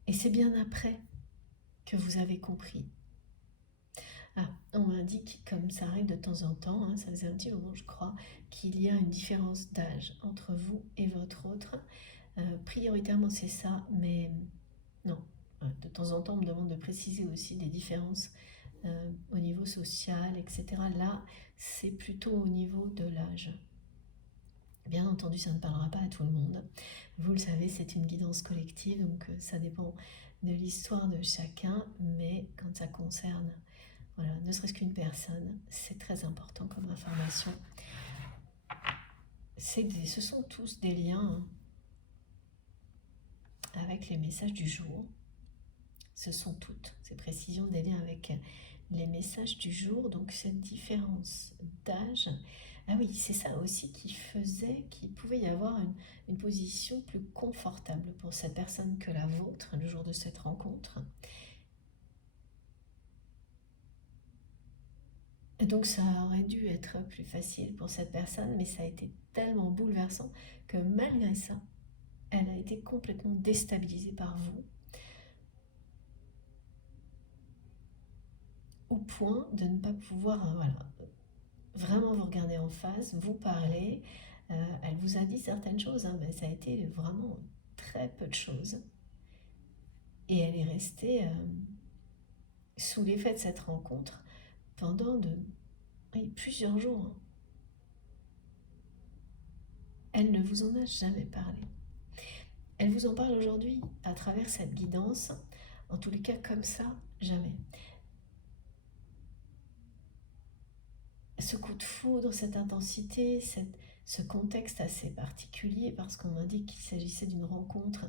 Et c'est bien après que vous avez compris. Ah, on m'indique, comme ça arrive de temps en temps, ça faisait un petit moment, je crois, qu'il y a une différence d'âge entre vous et votre autre. Prioritairement, c'est ça, mais non. De temps en temps, on me demande de préciser aussi des différences au niveau social, etc. Là, c'est plutôt au niveau de l'âge. Bien entendu, ça ne parlera pas à tout le monde. Vous le savez, c'est une guidance collective, donc ça dépend de l'histoire de chacun, mais quand ça concerne, voilà, ne serait-ce qu'une personne, c'est très important comme information. Ce sont tous des liens avec les messages du jour. Ce sont toutes ces précisions des liens avec les messages du jour, donc cette différence d'âge. Ah oui, c'est ça aussi qui faisait qu'il pouvait y avoir une position plus confortable pour cette personne que la vôtre le jour de cette rencontre. Et donc ça aurait dû être plus facile pour cette personne, mais ça a été tellement bouleversant que malgré ça, elle a été complètement déstabilisée par vous, au point de ne pas pouvoir vraiment vous regarder en face, vous parler. Elle vous a dit certaines choses, mais ça a été vraiment très peu de choses. Et elle est restée sous l'effet de cette rencontre pendant plusieurs jours. Elle ne vous en a jamais parlé. Elle vous en parle aujourd'hui à travers cette guidance. En tous les cas, comme ça, jamais. Ce coup de foudre, cette intensité, ce contexte assez particulier, parce qu'on m'a dit qu'il s'agissait d'une rencontre,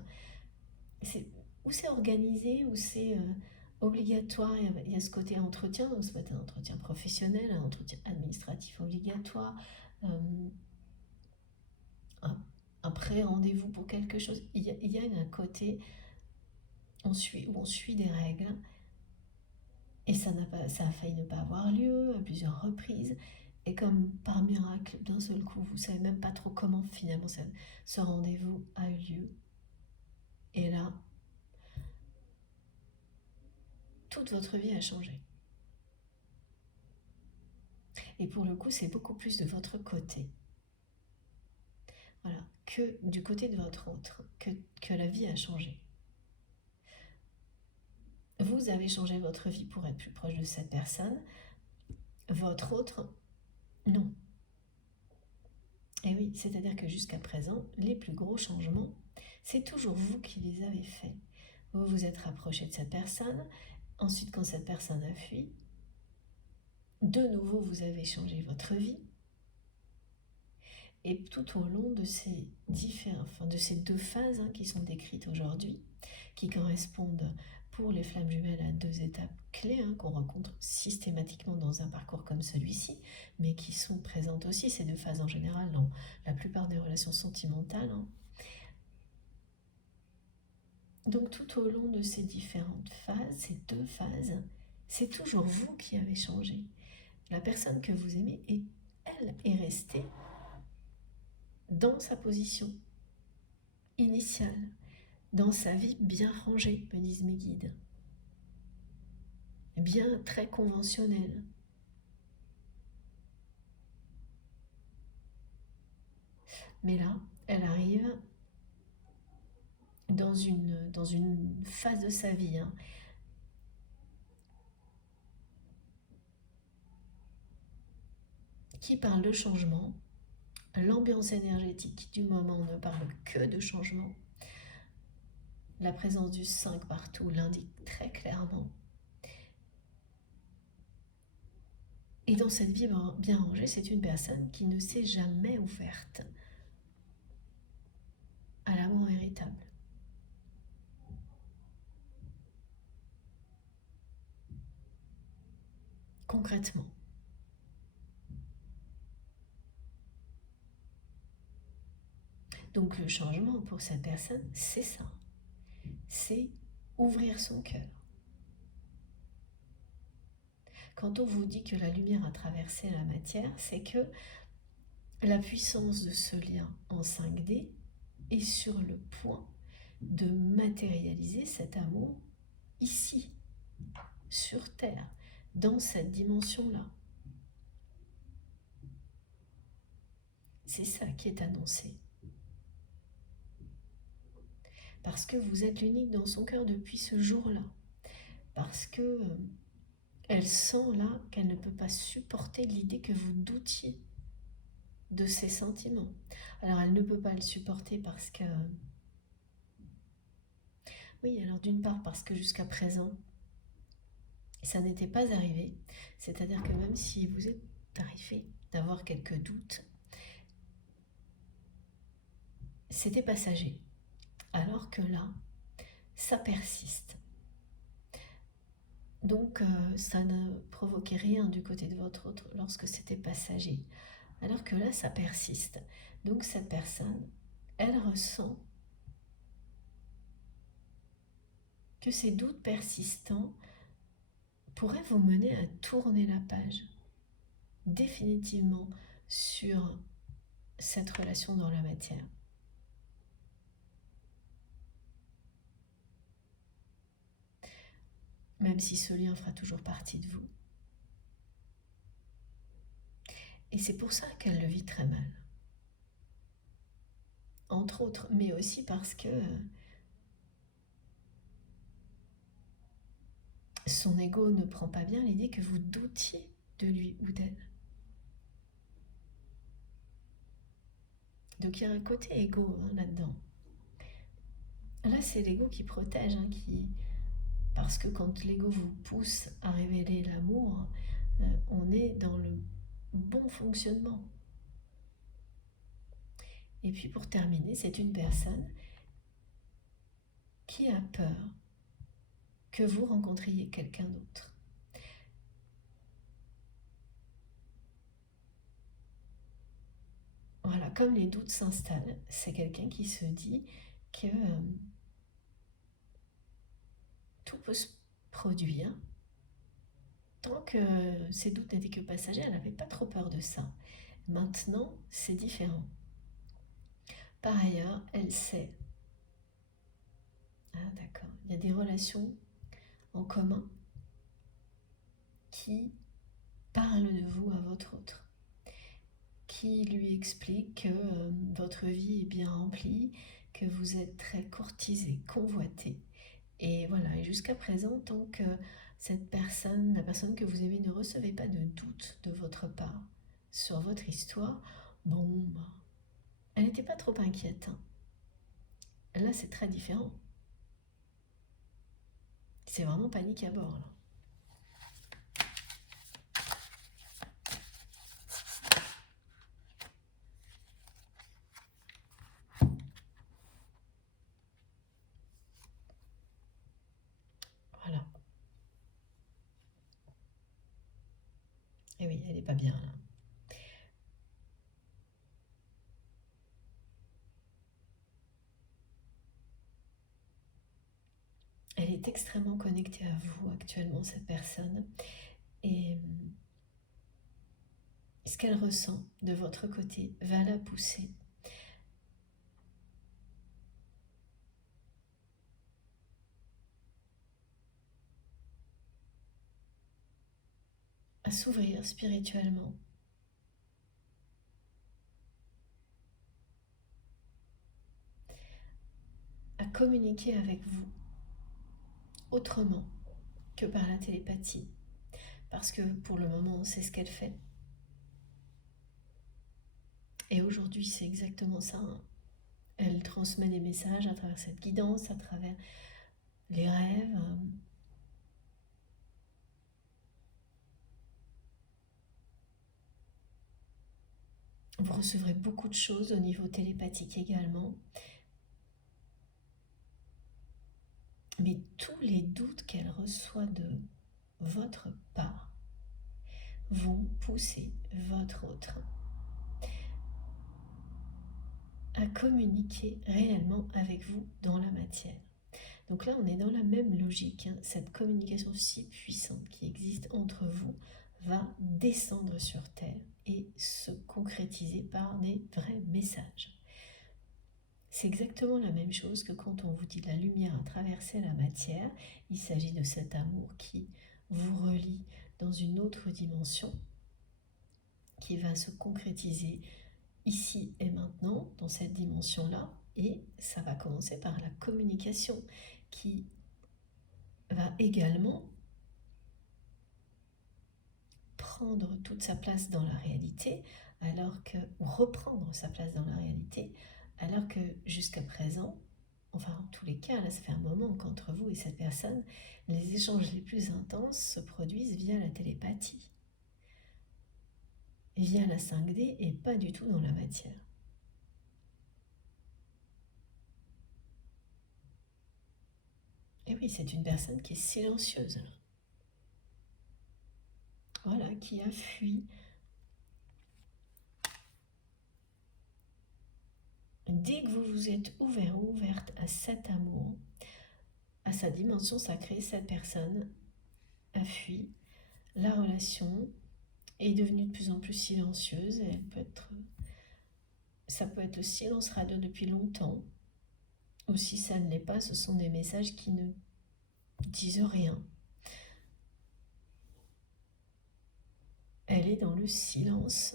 ou c'est organisé, ou c'est obligatoire, il y a ce côté entretien, donc ça peut être un entretien professionnel, un entretien administratif obligatoire, un pré-rendez-vous pour quelque chose. Il y a un côté où on suit des règles, et ça a failli ne pas avoir lieu à plusieurs reprises, et comme par miracle, d'un seul coup, vous savez même pas trop comment finalement ce rendez-vous a eu lieu. Et là, toute votre vie a changé. Et pour le coup, c'est beaucoup plus de votre côté, voilà, que du côté de votre autre, que la vie a changé. Vous avez changé votre vie pour être plus proche de cette personne, votre autre, non. Et oui, c'est-à-dire que jusqu'à présent, les plus gros changements, c'est toujours vous qui les avez faits. Vous vous êtes rapproché de cette personne, ensuite quand cette personne a fui, de nouveau vous avez changé votre vie, et tout au long de ces de ces deux phases qui sont décrites aujourd'hui, qui correspondent pour les flammes jumelles à deux étapes clés qu'on rencontre systématiquement dans un parcours comme celui-ci, mais qui sont présentes aussi, ces deux phases en général, dans la plupart des relations sentimentales. Donc tout au long de ces différentes phases, ces deux phases, c'est toujours vous qui avez changé. La personne que vous aimez, elle est restée dans sa position initiale, dans sa vie bien rangée, me disent mes guides, bien très conventionnelle. Mais là, elle arrive dans une phase de sa vie qui parle de changement. L'ambiance énergétique du moment ne parle que de changement. La présence du 5 partout l'indique très clairement. Et dans cette vie bien rangée, c'est une personne qui ne s'est jamais ouverte à l'amour véritable. Concrètement. Donc le changement pour cette personne, c'est ça. C'est ouvrir son cœur. Quand on vous dit que la lumière a traversé la matière, c'est que la puissance de ce lien en 5D est sur le point de matérialiser cet amour ici, sur Terre, dans cette dimension-là. C'est ça qui est annoncé. Parce que vous êtes l'unique dans son cœur depuis ce jour-là. Parce que elle sent là qu'elle ne peut pas supporter l'idée que vous doutiez de ses sentiments. Alors elle ne peut pas le supporter parce que... Oui, alors d'une part parce que jusqu'à présent, ça n'était pas arrivé. C'est-à-dire que même si vous êtes arrivé d'avoir quelques doutes, c'était passager. Alors que là, ça persiste. Donc ça ne provoquait rien du côté de votre autre lorsque c'était passager. Alors que là, ça persiste. Donc cette personne, elle ressent que ces doutes persistants pourraient vous mener à tourner la page définitivement sur cette relation dans la matière. Même si ce lien fera toujours partie de vous. Et c'est pour ça qu'elle le vit très mal. Entre autres, mais aussi parce que son ego ne prend pas bien l'idée que vous doutiez de lui ou d'elle. Donc il y a un côté ego là-dedans. Là, c'est l'ego qui protège, parce que quand l'ego vous pousse à révéler l'amour, on est dans le bon fonctionnement. Et puis pour terminer, c'est une personne qui a peur que vous rencontriez quelqu'un d'autre. Voilà, comme les doutes s'installent, c'est quelqu'un qui se dit que tout peut se produire. Tant que ces doutes n'étaient que passagers, elle n'avait pas trop peur de ça. Maintenant, c'est différent. Par ailleurs, elle sait. Ah d'accord, il y a des relations en commun qui parlent de vous à votre autre, qui lui expliquent que votre vie est bien remplie, que vous êtes très courtisé, convoité. Et voilà, et jusqu'à présent, tant que cette personne, la personne que vous aimez, ne recevait pas de doute de votre part sur votre histoire, bon, elle n'était pas trop inquiète. Là, c'est très différent. C'est vraiment panique à bord, là. Voilà. Et oui, elle n'est pas bien, là. Elle est extrêmement connectée à vous actuellement, cette personne. Et ce qu'elle ressent de votre côté va la pousser à s'ouvrir spirituellement, à communiquer avec vous autrement que par la télépathie. Parce que pour le moment, c'est ce qu'elle fait. Et aujourd'hui, c'est exactement ça. Elle transmet des messages à travers cette guidance, à travers les rêves. Vous recevrez beaucoup de choses au niveau télépathique également. Mais tous les doutes qu'elle reçoit de votre part vont pousser votre autre à communiquer réellement avec vous dans la matière. Donc là, on est dans la même logique. Cette communication si puissante qui existe entre vous va descendre sur Terre et se concrétiser par des vrais messages. C'est exactement la même chose que quand on vous dit la lumière a traversé la matière. Il s'agit de cet amour qui vous relie dans une autre dimension, qui va se concrétiser ici et maintenant, dans cette dimension-là, et ça va commencer par la communication qui va également prendre toute sa place dans la réalité, ou reprendre sa place dans la réalité, alors que jusqu'à présent, enfin en tous les cas, là ça fait un moment qu'entre vous et cette personne, les échanges les plus intenses se produisent via la télépathie, via la 5D et pas du tout dans la matière. Et oui, c'est une personne qui est silencieuse, voilà, qui a fui. Dès que vous vous êtes ouvert ou ouverte à cet amour, à sa dimension sacrée, cette personne a fui. La relation est devenue de plus en plus silencieuse. Ça peut être le silence radio depuis longtemps, ou si ça ne l'est pas, ce sont des messages qui ne disent rien. Elle est dans le silence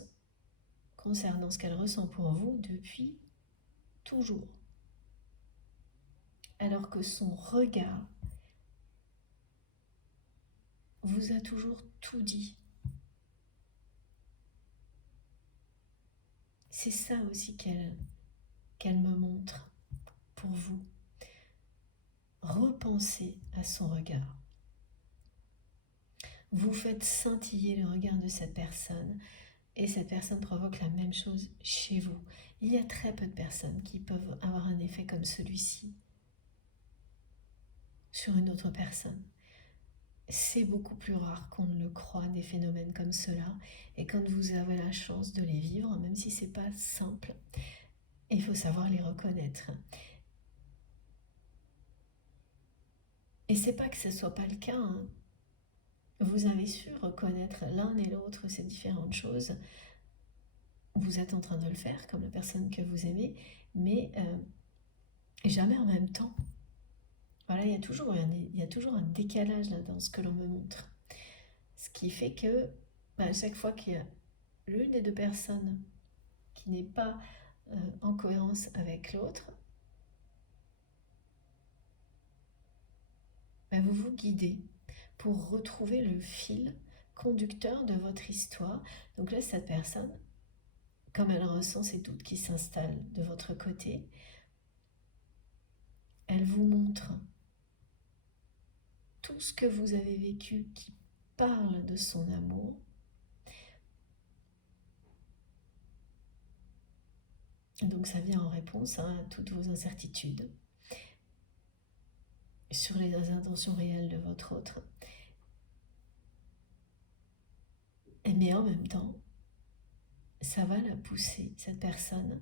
concernant ce qu'elle ressent pour vous depuis toujours. Alors que son regard vous a toujours tout dit. C'est ça aussi qu'elle me montre pour vous. Repensez à son regard. Vous faites scintiller le regard de cette personne et cette personne provoque la même chose chez vous. Il y a très peu de personnes qui peuvent avoir un effet comme celui-ci sur une autre personne. C'est beaucoup plus rare qu'on ne le croit, des phénomènes comme cela. Et quand vous avez la chance de les vivre, même si c'est pas simple, il faut savoir les reconnaître. Et c'est pas que ce soit pas le cas, hein. Vous avez su reconnaître l'un et l'autre ces différentes choses. Vous êtes en train de le faire comme la personne que vous aimez, mais jamais en même temps. Voilà, il y a toujours un décalage là dans ce que l'on me montre. Ce qui fait que à chaque fois qu'il y a l'une des deux personnes qui n'est pas en cohérence avec l'autre, vous vous guidez pour retrouver le fil conducteur de votre histoire. Donc là, cette personne, comme elle ressent ces doutes qui s'installent de votre côté, elle vous montre tout ce que vous avez vécu qui parle de son amour. Donc ça vient en réponse à toutes vos incertitudes sur les intentions réelles de votre autre. Mais en même temps, ça va la pousser, cette personne.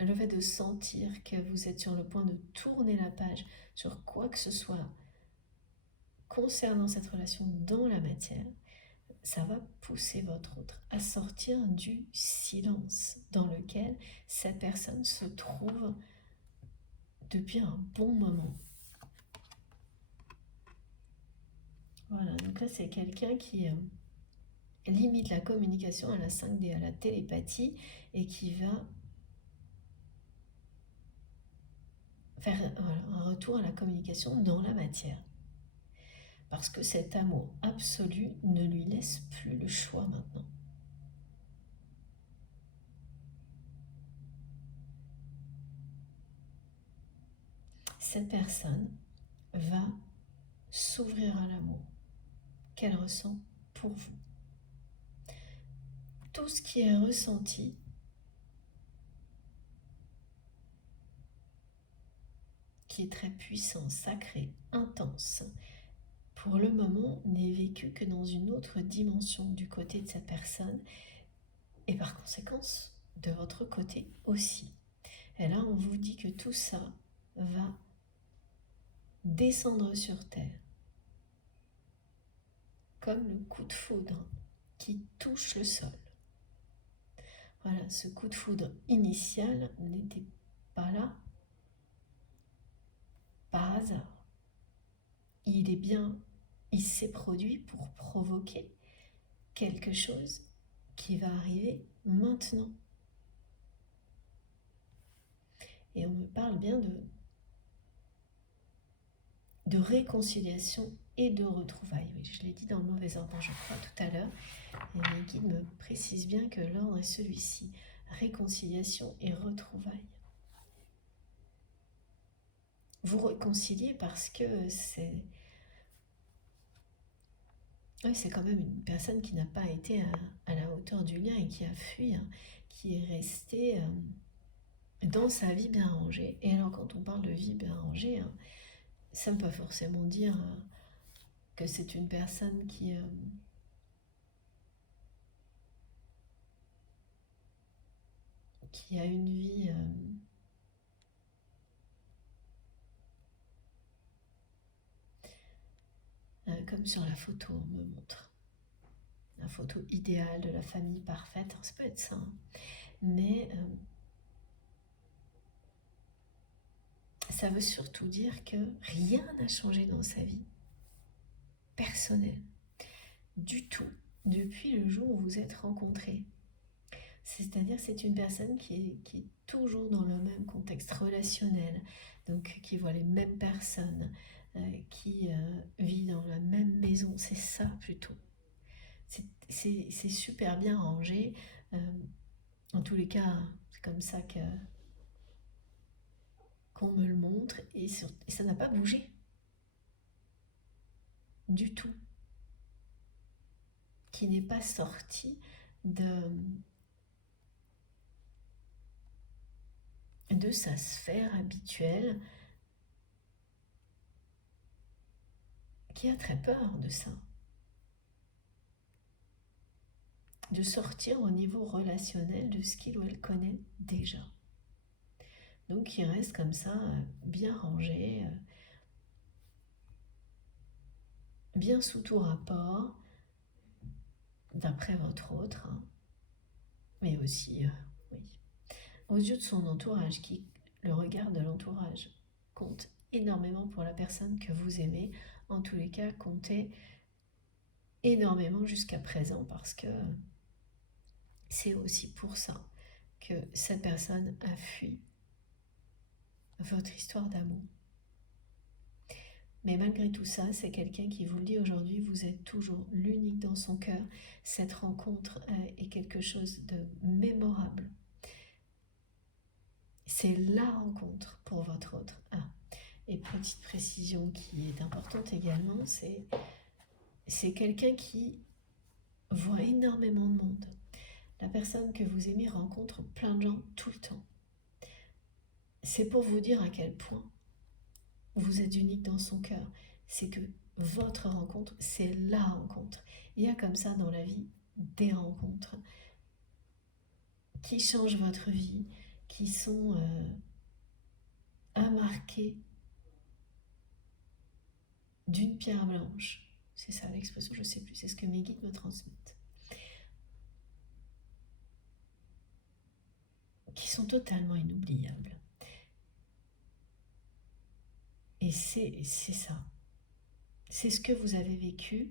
Le fait de sentir que vous êtes sur le point de tourner la page sur quoi que ce soit concernant cette relation dans la matière, ça va pousser votre autre à sortir du silence dans lequel cette personne se trouve depuis un bon moment. Voilà, donc là c'est quelqu'un qui limite la communication à la 5D, à la télépathie, et qui va faire un retour à la communication dans la matière. Parce que cet amour absolu ne lui laisse plus le choix maintenant. Cette personne va s'ouvrir à l'amour qu'elle ressent pour vous. Tout ce qui est ressenti qui est très puissant, sacré, intense, pour le moment n'est vécu que dans une autre dimension du côté de cette personne et par conséquence de votre côté aussi. Et là on vous dit que tout ça va descendre sur terre comme le coup de foudre qui touche le sol. Voilà, ce coup de foudre initial n'était pas là par hasard. Il s'est produit pour provoquer quelque chose qui va arriver maintenant. Et on me parle bien de réconciliation et de retrouvailles. Oui, je l'ai dit dans le mauvais ordre, je crois, tout à l'heure. Et mes guides me précisent bien que l'ordre est celui-ci. Réconciliation et retrouvailles. Vous réconciliez parce que c'est quand même une personne qui n'a pas été à la hauteur du lien et qui a fui, hein, qui est restée dans sa vie bien rangée. Et alors quand on parle de vie bien rangée, hein, ça ne peut pas forcément dire que c'est une personne qui a une vie comme sur la photo on me montre. La photo idéale de la famille parfaite, ça peut être ça, hein. Mais ça veut surtout dire que rien n'a changé dans sa vie personnelle, du tout, depuis le jour où vous êtes rencontrés. C'est-à-dire c'est une personne qui est toujours dans le même contexte relationnel, donc qui voit les mêmes personnes, qui vit dans la même maison, c'est ça plutôt. C'est super bien rangé, en tous les cas c'est comme ça qu'on me le montre, et ça n'a pas bougé du tout, qui n'est pas sorti de sa sphère habituelle qui a très peur de ça, de sortir au niveau relationnel de ce qu'il ou elle connaît déjà. Donc il reste comme ça, bien rangé, bien sous tout rapport, d'après votre autre, hein, mais aussi, oui, aux yeux de son entourage, le regard de l'entourage compte énormément pour la personne que vous aimez, en tous les cas comptez énormément jusqu'à présent, parce que c'est aussi pour ça que cette personne a fui votre histoire d'amour. Mais malgré tout ça, c'est quelqu'un qui vous le dit aujourd'hui, vous êtes toujours l'unique dans son cœur. Cette rencontre est quelque chose de mémorable. C'est la rencontre pour votre autre. Ah, et petite précision qui est importante également, c'est quelqu'un qui voit énormément de monde. La personne que vous aimez rencontre plein de gens tout le temps. C'est pour vous dire à quel point vous êtes unique dans son cœur. C'est que votre rencontre, c'est la rencontre. Il y a comme ça dans la vie des rencontres qui changent votre vie, qui sont à marquer d'une pierre blanche. C'est ça l'expression, je ne sais plus, c'est ce que mes guides me transmettent. Qui sont totalement inoubliables. Et c'est ça. C'est ce que vous avez vécu.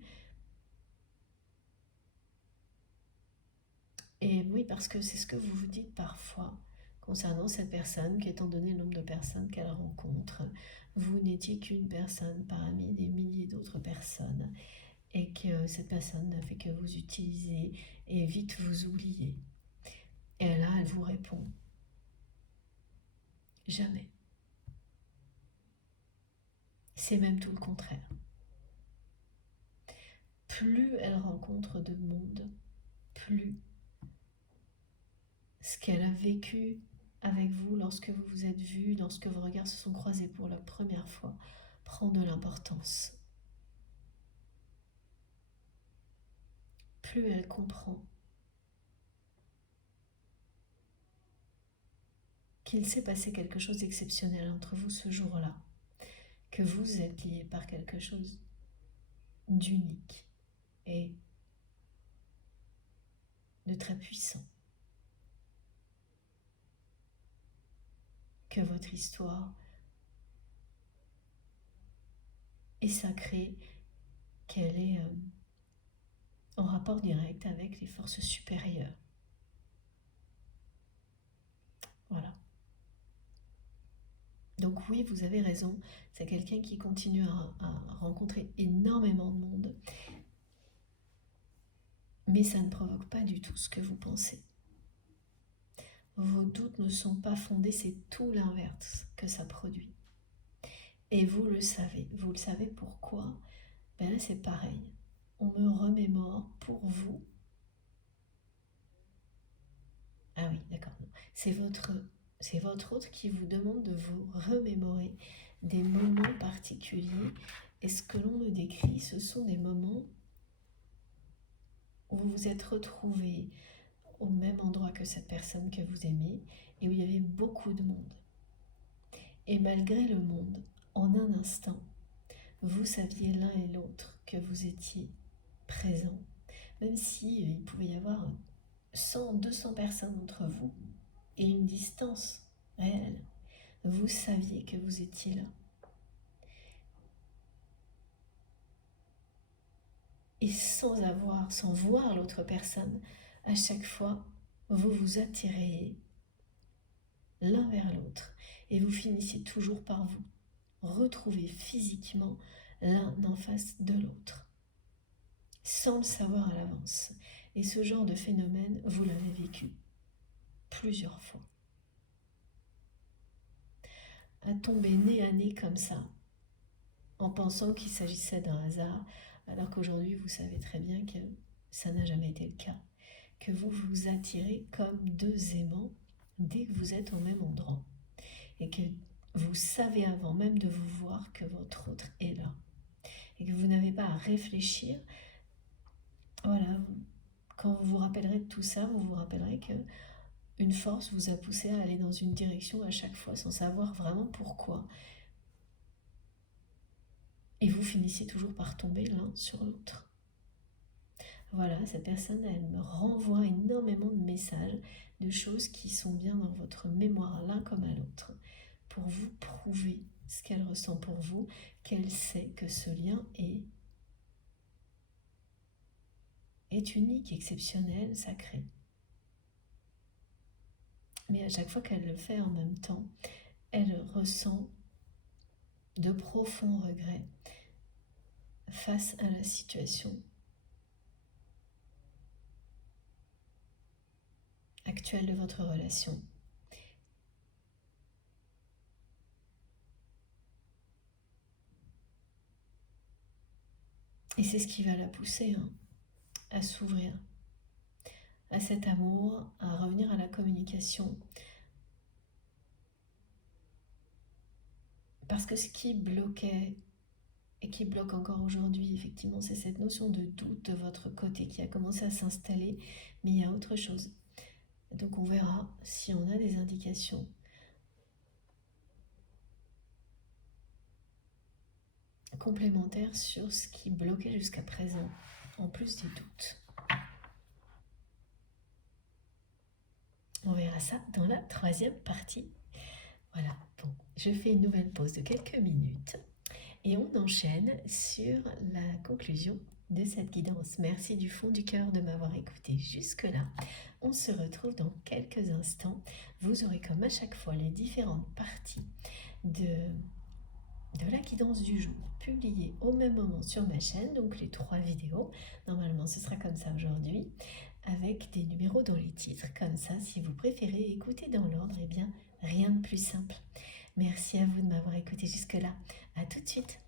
Et oui, parce que c'est ce que vous vous dites parfois concernant cette personne, qu'étant donné le nombre de personnes qu'elle rencontre, vous n'étiez qu'une personne parmi des milliers d'autres personnes, et que cette personne n'a fait que vous utiliser et vite vous oublier. Et là, elle vous répond, jamais. C'est même tout le contraire. Plus elle rencontre de monde, plus ce qu'elle a vécu avec vous lorsque vous vous êtes vus, lorsque vos regards se sont croisés pour la première fois, prend de l'importance. Plus elle comprend qu'il s'est passé quelque chose d'exceptionnel entre vous ce jour-là, que vous êtes liés par quelque chose d'unique et de très puissant, que votre histoire est sacrée, qu'elle est en rapport direct avec les forces supérieures. Voilà. Donc oui, vous avez raison, c'est quelqu'un qui continue à rencontrer énormément de monde, mais ça ne provoque pas du tout ce que vous pensez. Vos doutes ne sont pas fondés, c'est tout l'inverse que ça produit. Et vous le savez pourquoi? Ben là c'est pareil, on me remémore pour vous. Ah oui, d'accord, c'est votre autre qui vous demande de vous remémorer des moments particuliers. Et ce que l'on me décrit, ce sont des moments où vous vous êtes retrouvés au même endroit que cette personne que vous aimez et où il y avait beaucoup de monde. Et malgré le monde, en un instant, vous saviez l'un et l'autre que vous étiez présents. Même si il pouvait y avoir 100, 200 personnes entre vous et une distance réelle, vous saviez que vous étiez là. Et sans voir l'autre personne, à chaque fois, vous vous attiriez l'un vers l'autre et vous finissiez toujours par vous retrouver physiquement l'un en face de l'autre, sans le savoir à l'avance. Et ce genre de phénomène, vous l'avez vécu plusieurs fois. À tomber nez à nez comme ça, en pensant qu'il s'agissait d'un hasard, alors qu'aujourd'hui vous savez très bien que ça n'a jamais été le cas, que vous vous attirez comme deux aimants dès que vous êtes au même endroit, et que vous savez avant même de vous voir que votre autre est là. et que vous n'avez pas à réfléchir, voilà, quand vous vous rappellerez de tout ça, vous vous rappellerez que une force vous a poussé à aller dans une direction à chaque fois sans savoir vraiment pourquoi. Et vous finissez toujours par tomber l'un sur l'autre. Voilà, cette personne, elle me renvoie énormément de messages, de choses qui sont bien dans votre mémoire l'un comme à l'autre, pour vous prouver ce qu'elle ressent pour vous, qu'elle sait que ce lien est unique, exceptionnel, sacré. Mais à chaque fois qu'elle le fait en même temps, elle ressent de profonds regrets face à la situation actuelle de votre relation. Et c'est ce qui va la pousser à s'ouvrir à cet amour, à revenir à la communication. Parce que ce qui bloquait et qui bloque encore aujourd'hui, effectivement, c'est cette notion de doute de votre côté qui a commencé à s'installer, mais il y a autre chose. Donc on verra si on a des indications complémentaires sur ce qui bloquait jusqu'à présent, en plus des doutes. On verra ça dans la troisième partie. Voilà, bon, je fais une nouvelle pause de quelques minutes et on enchaîne sur la conclusion de cette guidance. Merci du fond du cœur de m'avoir écouté jusque-là. On se retrouve dans quelques instants. Vous aurez comme à chaque fois les différentes parties de la guidance du jour publiées au même moment sur ma chaîne, donc les 3 vidéos. Normalement, ce sera comme ça aujourd'hui, avec des numéros dans les titres. Comme ça, si vous préférez écouter dans l'ordre, eh bien, rien de plus simple. Merci à vous de m'avoir écouté jusque-là. À tout de suite.